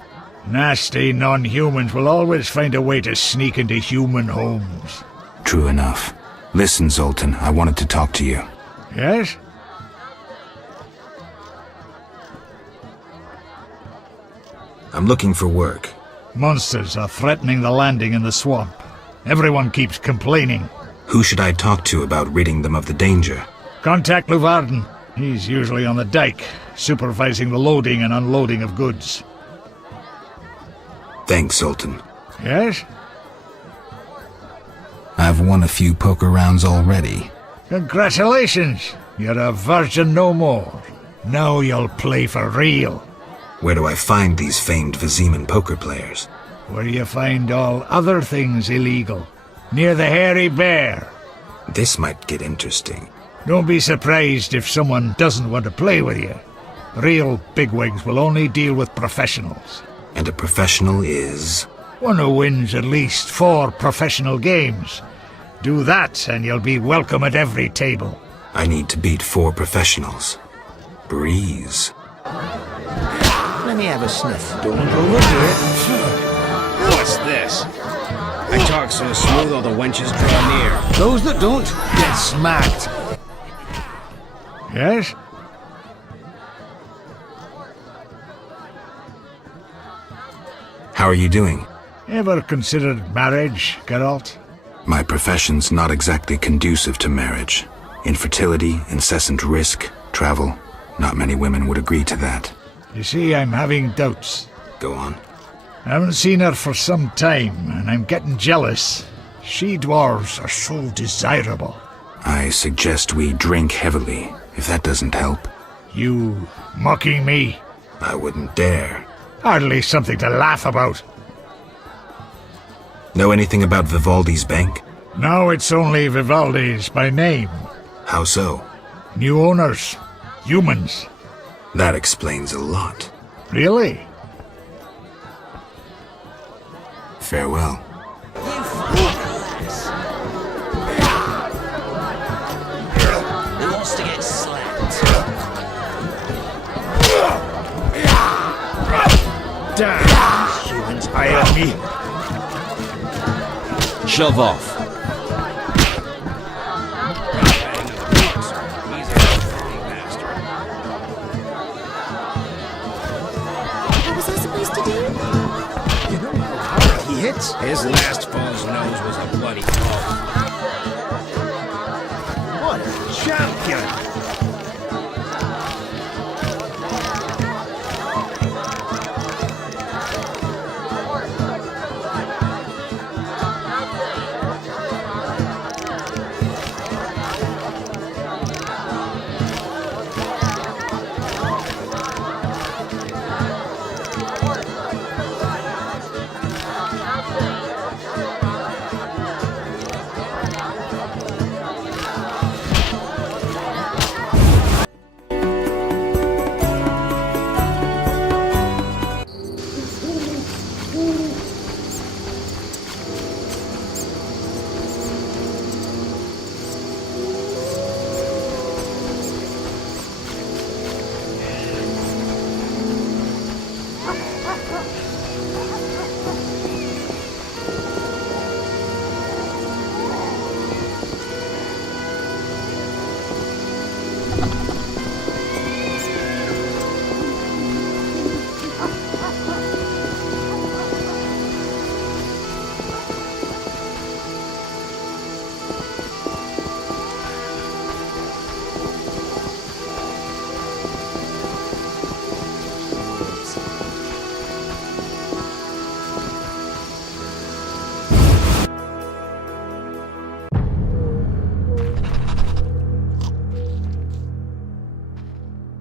Nasty non-humans will always find a way to sneak into human homes. True enough. Listen, Zoltan, I wanted to talk to you. Yes? I'm looking for work. Monsters are threatening the landing in the swamp. Everyone keeps complaining. Who should I talk to about ridding them of the danger? Contact Luvarden. He's usually on the dike, supervising the loading and unloading of goods. Thanks, Zoltan. Yes? I've won a few poker rounds already. Congratulations! You're a virgin no more. Now you'll play for real. Where do I find these famed Viziman poker players? Where you find all other things illegal. Near the hairy bear. This might get interesting. Don't be surprised if someone doesn't want to play with you. Real bigwigs will only deal with professionals. And a professional is? One who wins at least 4 professional games. Do that and you'll be welcome at every table. I need to beat 4 professionals. Breeze. Let me have a sniff. Don't overdo it. What's this? I talk so smooth all the wenches draw near. Those that don't get smacked. Yes? How are you doing? Ever considered marriage, Geralt? My profession's not exactly conducive to marriage. Infertility, incessant risk, travel. Not many women would agree to that. You see, I'm having doubts. Go on. I haven't seen her for some time, and I'm getting jealous. She-dwarves are so desirable. I suggest we drink heavily, if that doesn't help. You mocking me? I wouldn't dare. Hardly something to laugh about. Know anything about Vivaldi's bank? Now it's only Vivaldi's by name. How so? New owners. Humans. That explains a lot. Really? Farewell. Who wants to get slapped? Damn! Humans hire me. Shove off. What was I supposed to do? You know how hard he hits? His last fall's nose was a bloody fall. What a champion!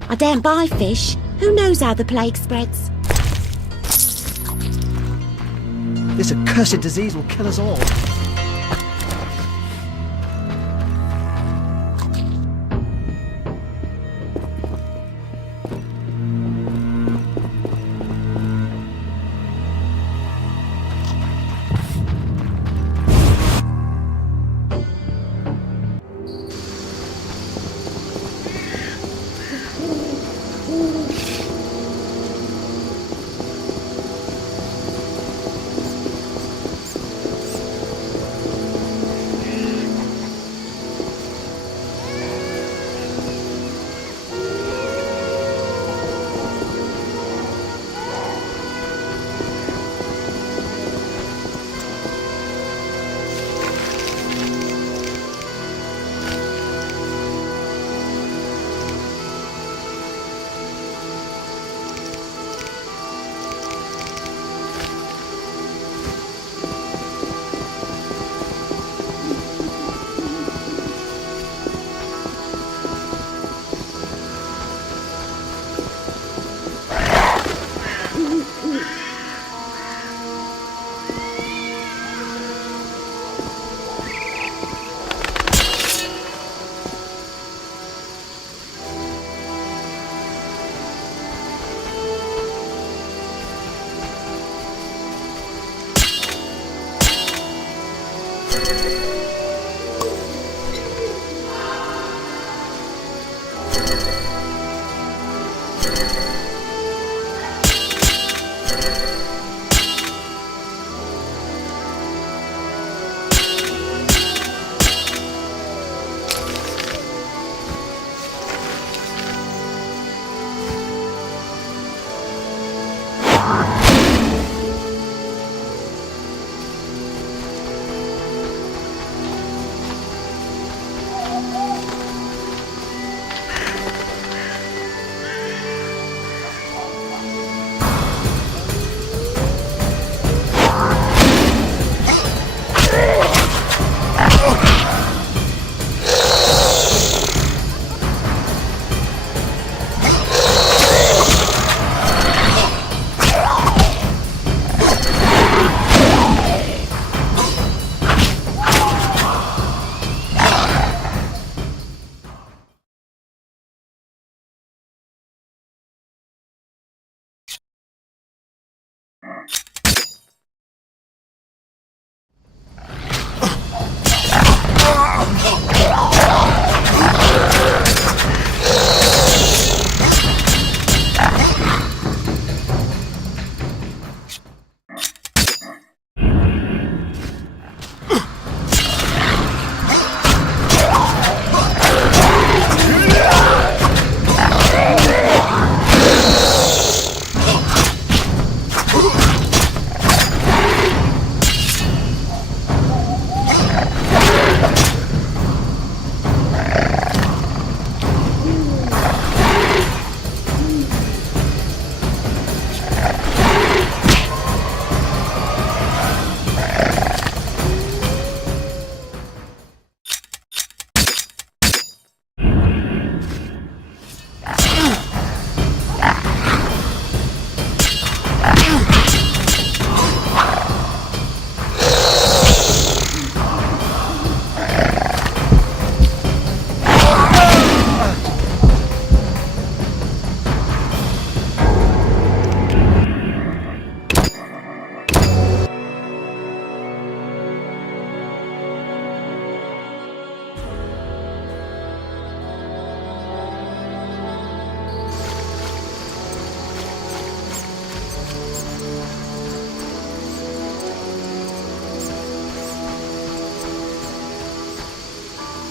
I daren't buy fish. Who knows how the plague spreads? This accursed disease will kill us all.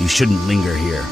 You shouldn't linger here.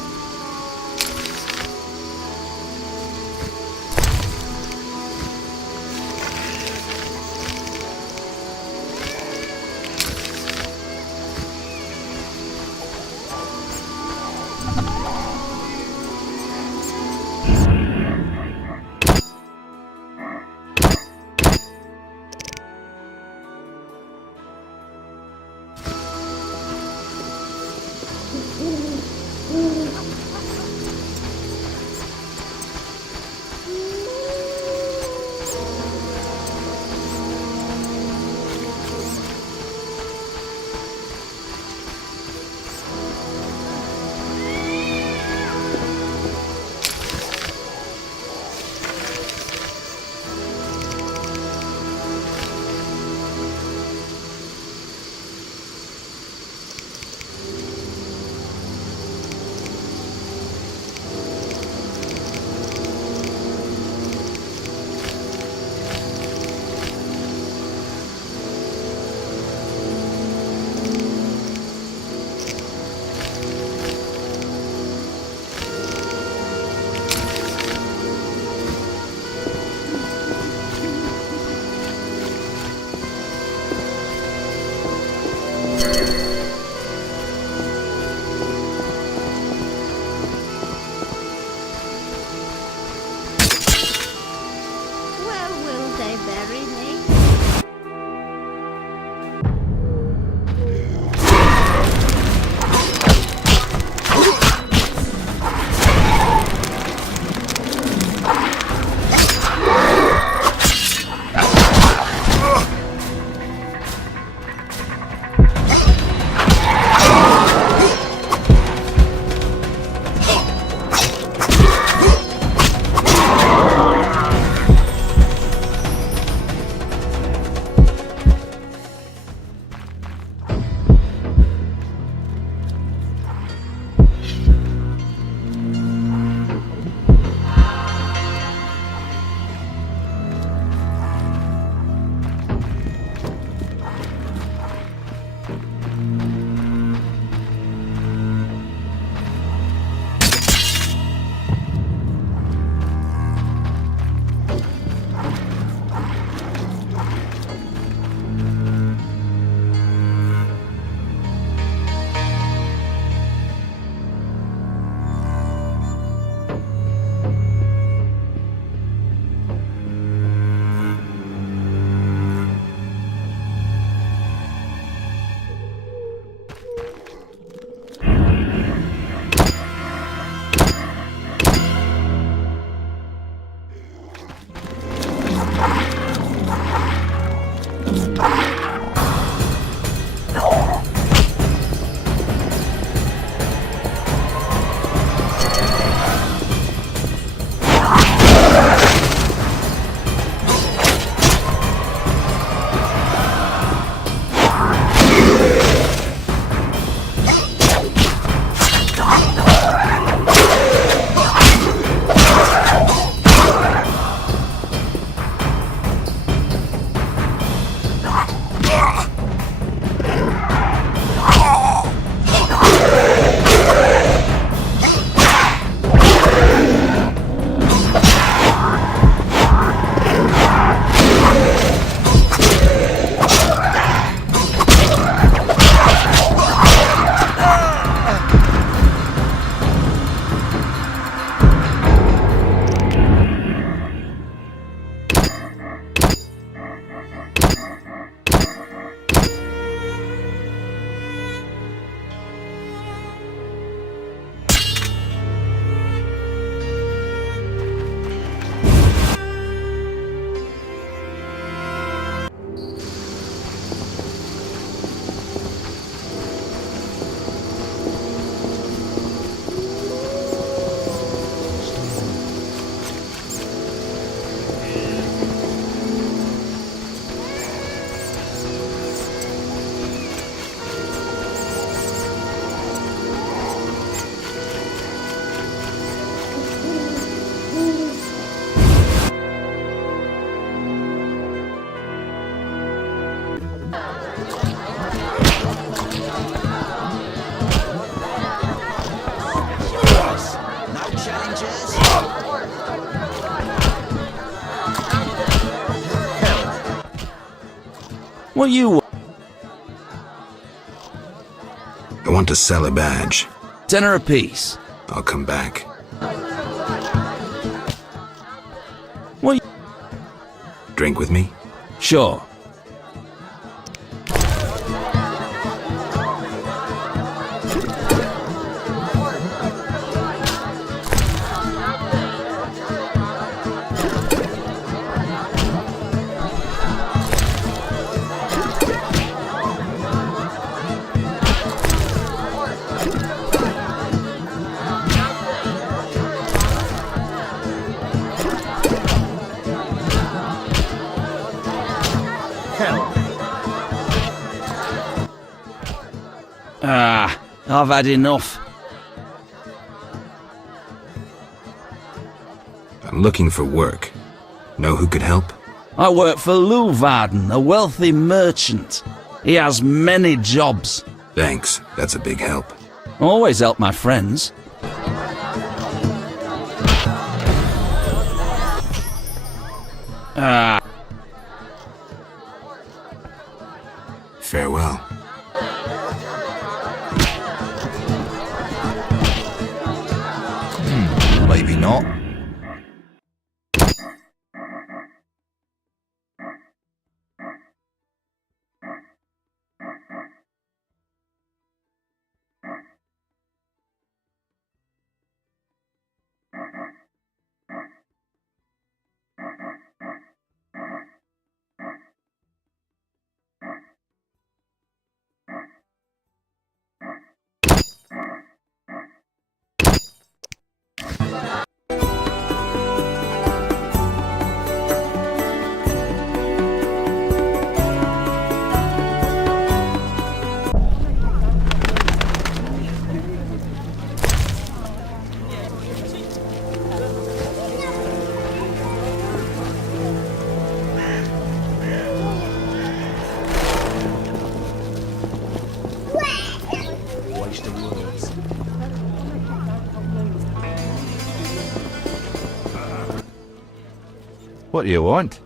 What you want? I want to sell a badge. $10 apiece. I'll come back. What? Drink with me? Sure. I've had enough. I'm looking for work. Know who could help? I work for Leuwarden, a wealthy merchant. He has many jobs. Thanks, that's a big help. Always help my friends. Farewell. Maybe not. What do you want?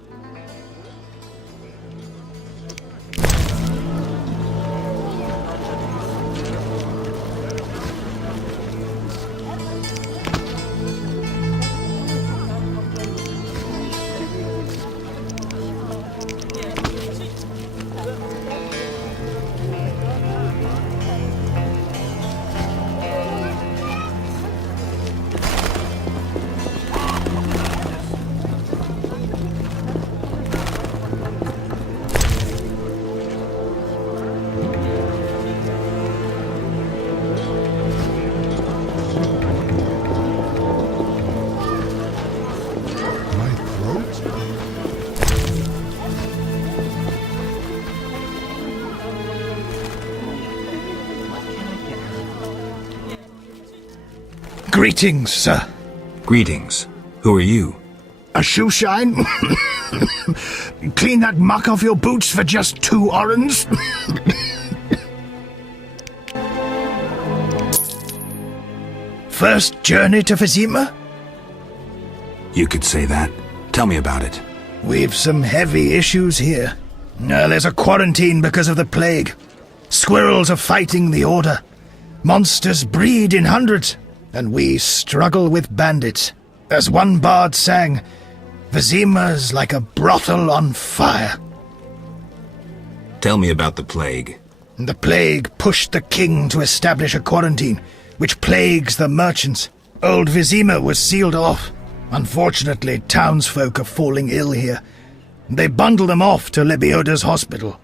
Greetings, sir. Greetings. Who are you? A shoe shine? Clean that muck off your boots for just 2 orens? First journey to Vizima? You could say that. Tell me about it. We've some heavy issues here. There's a quarantine because of the plague. Squirrels are fighting the Order. Monsters breed in hundreds, and we struggle with bandits. As one bard sang, Vizima's like a brothel on fire. Tell me about the plague. The plague pushed the king to establish a quarantine, which plagues the merchants. Old Vizima was sealed off. Unfortunately, townsfolk are falling ill here. They bundle them off to Lebioda's hospital.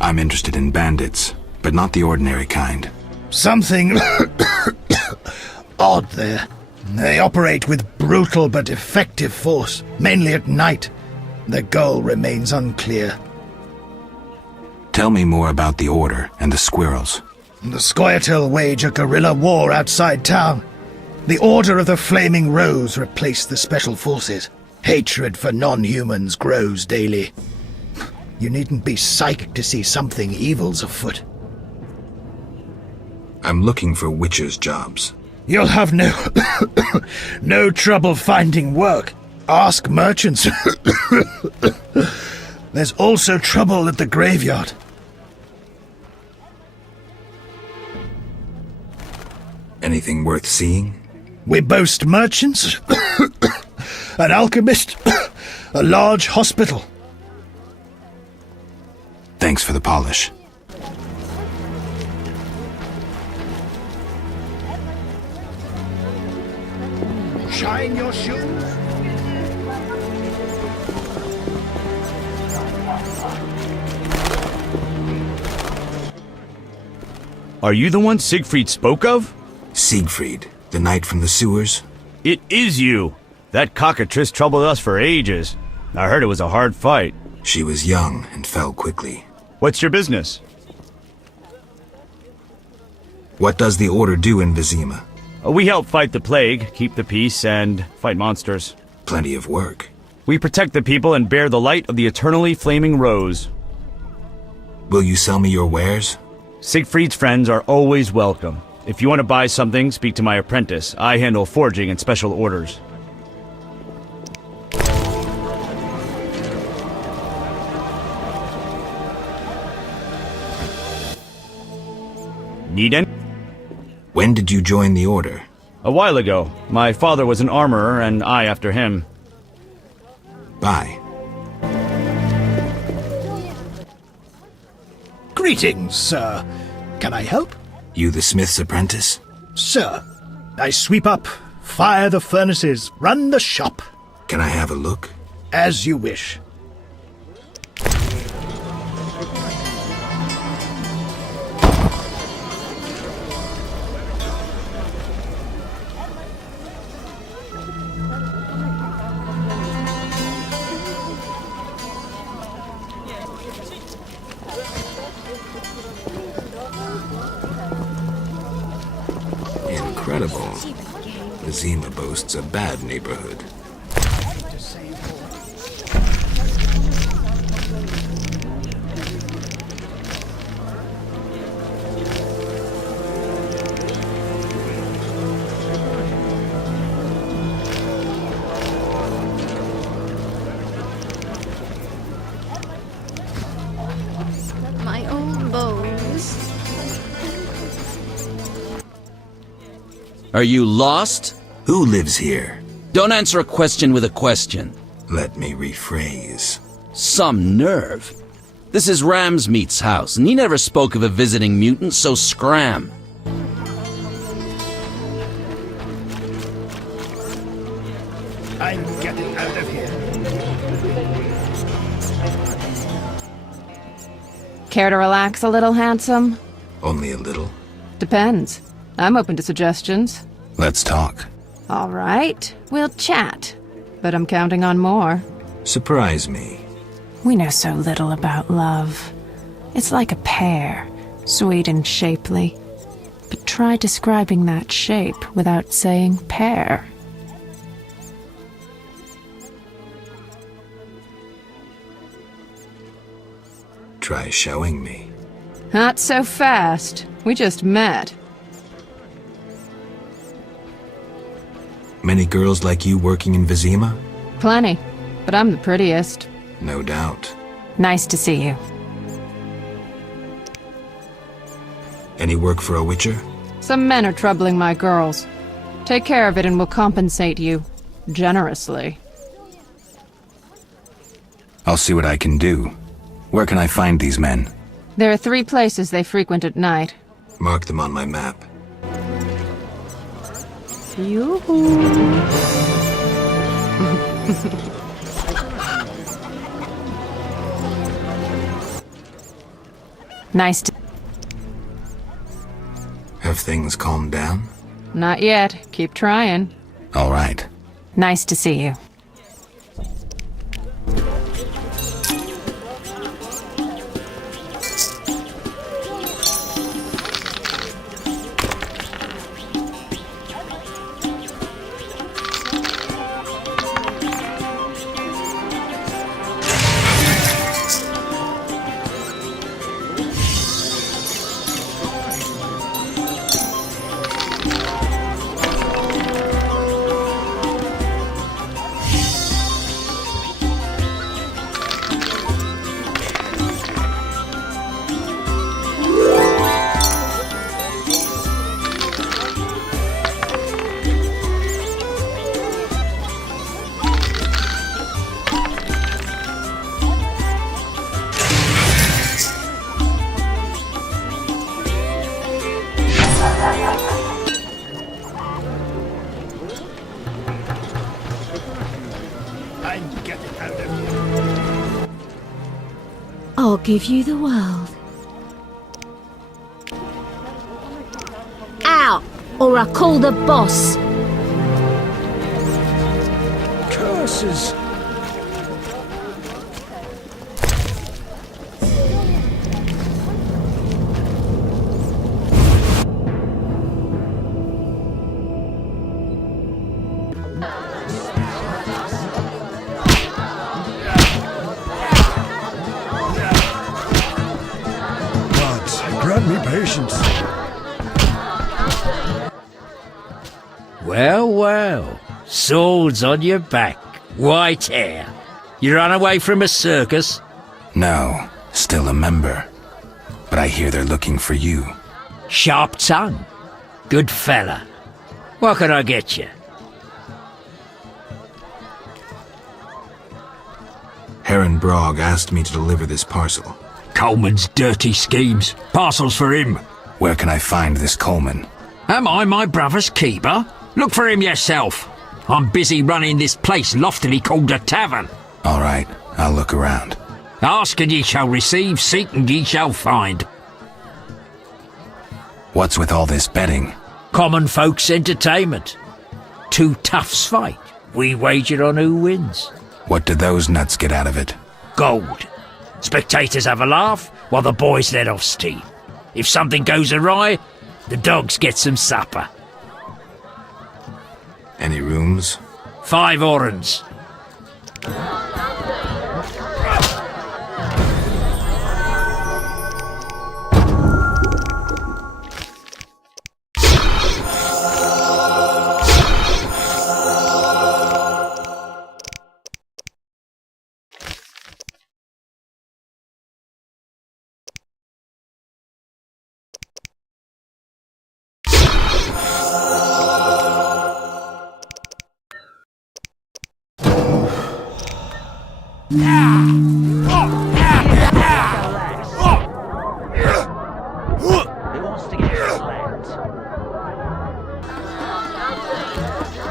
I'm interested in bandits, but not the ordinary kind. Something odd there. They operate with brutal but effective force, mainly at night. Their goal remains unclear. Tell me more about the Order and the squirrels. The Scoia'tael wage a guerrilla war outside town. The Order of the Flaming Rose replaced the Special Forces. Hatred for non-humans grows daily. You needn't be psyched to see something evil's afoot. I'm looking for witches' jobs. You'll have no trouble finding work. Ask merchants. There's also trouble at the graveyard. Anything worth seeing? We boast merchants, an alchemist, a large hospital. Thanks for the polish. Shine your shoes. Are you the one Siegfried spoke of? Siegfried, the knight from the sewers? It is you! That cockatrice troubled us for ages. I heard it was a hard fight. She was young and fell quickly. What's your business? What does the Order do in Vizima? We help fight the plague, keep the peace, and fight monsters. Plenty of work. We protect the people and bear the light of the eternally flaming rose. Will you sell me your wares? Siegfried's friends are always welcome. If you want to buy something, speak to my apprentice. I handle forging and special orders. Need any? When did you join the Order? A while ago. My father was an armorer, and I after him. Bye. Greetings, sir. Can I help? You the smith's apprentice? Sir, I sweep up, fire the furnaces, run the shop. Can I have a look? As you wish. Incredible. Vizima boasts a bad neighborhood. My old bones. Are you lost? Who lives here? Don't answer a question with a question. Let me rephrase. Some nerve. This is Ramsmeat's house, and he never spoke of a visiting mutant, so scram. I'm getting out of here. Care to relax a little, handsome? Only a little. Depends. I'm open to suggestions. Let's talk. All right, we'll chat. But I'm counting on more. Surprise me. We know so little about love. It's like a pear, sweet and shapely. But try describing that shape without saying pear. Try showing me. Not so fast. We just met. Many girls like you working in Vizima? Plenty, but I'm the prettiest. No doubt. Nice to see you. Any work for a witcher? Some men are troubling my girls. Take care of it and we'll compensate you. Generously. I'll see what I can do. Where can I find these men? There are 3 places they frequent at night. Mark them on my map. Yoo-hoo. Nice to... Have things calmed down? Not yet. Keep trying. All right. Nice to see you. I'll give you the world. Out, or I'll call the boss. Curses! Grant me patience. Well, well. Swords on your back. White hair. You run away from a circus? No, still a member. But I hear they're looking for you. Sharp tongue. Good fella. What can I get you? Heron Brog asked me to deliver this parcel. Coleman's dirty schemes. Parcels for him. Where can I find this Coleman? Am I my brother's keeper? Look for him yourself. I'm busy running this place loftily called a tavern. All right, I'll look around. Ask and ye shall receive, seek and ye shall find. What's with all this betting? Common folks' entertainment. Two toughs fight. We wager on who wins. What do those nuts get out of it? Gold. Spectators have a laugh while the boys let off steam. If something goes awry, the dogs get some supper. Any rooms? 5 orens.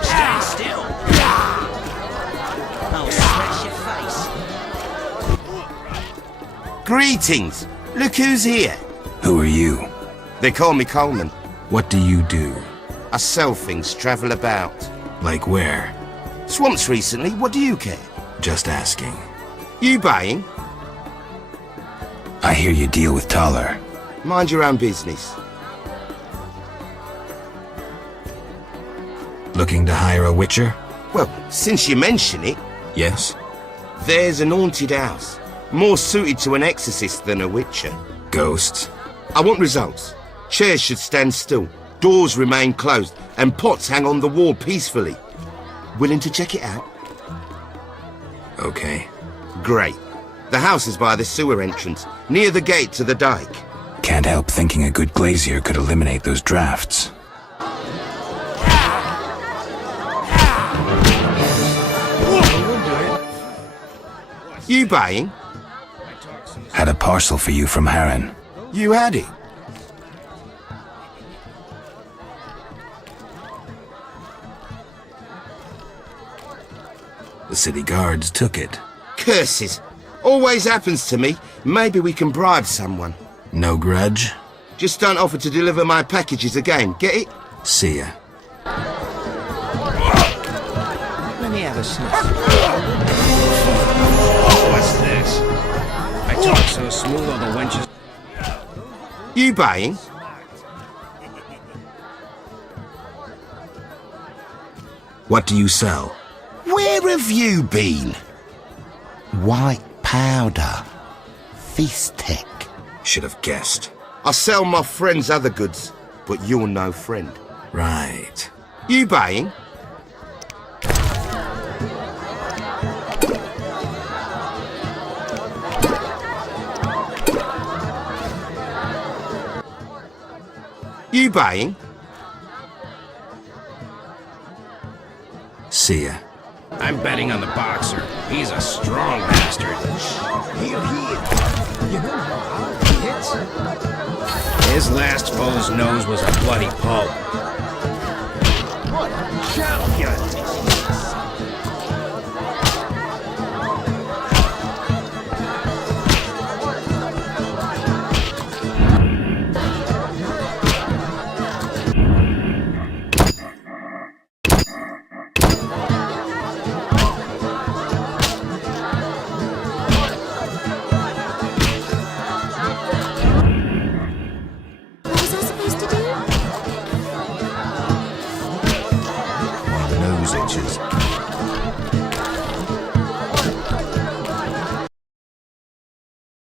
Stand still. I'll smash your face. Greetings! Look who's here. Who are you? They call me Coleman. What do you do? I sell things, travel about. Like where? Swamps recently, what do you care? Just asking. You buying? I hear you deal with Toller. Mind your own business. Looking to hire a witcher? Well, since you mention it... Yes? There's an haunted house. More suited to an exorcist than a witcher. Ghosts? I want results. Chairs should stand still. Doors remain closed. And pots hang on the wall peacefully. Willing to check it out? Okay. Great. The house is by the sewer entrance, near the gate to the dike. Can't help thinking a good glazier could eliminate those drafts. You buying? Had a parcel for you from Heron. You had it? The city guards took it. Curses. Always happens to me. Maybe we can bribe someone. No grudge? Just don't offer to deliver my packages again, get it? See ya. Let me have a sniff. What's this? I talk so smooth all the wenches... You buying? What do you sell? Where have you been? White powder. Feast tech. Should have guessed. I sell my friends other goods, but you're no friend. Right. You buying? You buying? See ya. I'm betting on the boxer. He's a strong bastard. Here. You know how hard he hits? His last foe's nose was a bloody pulp.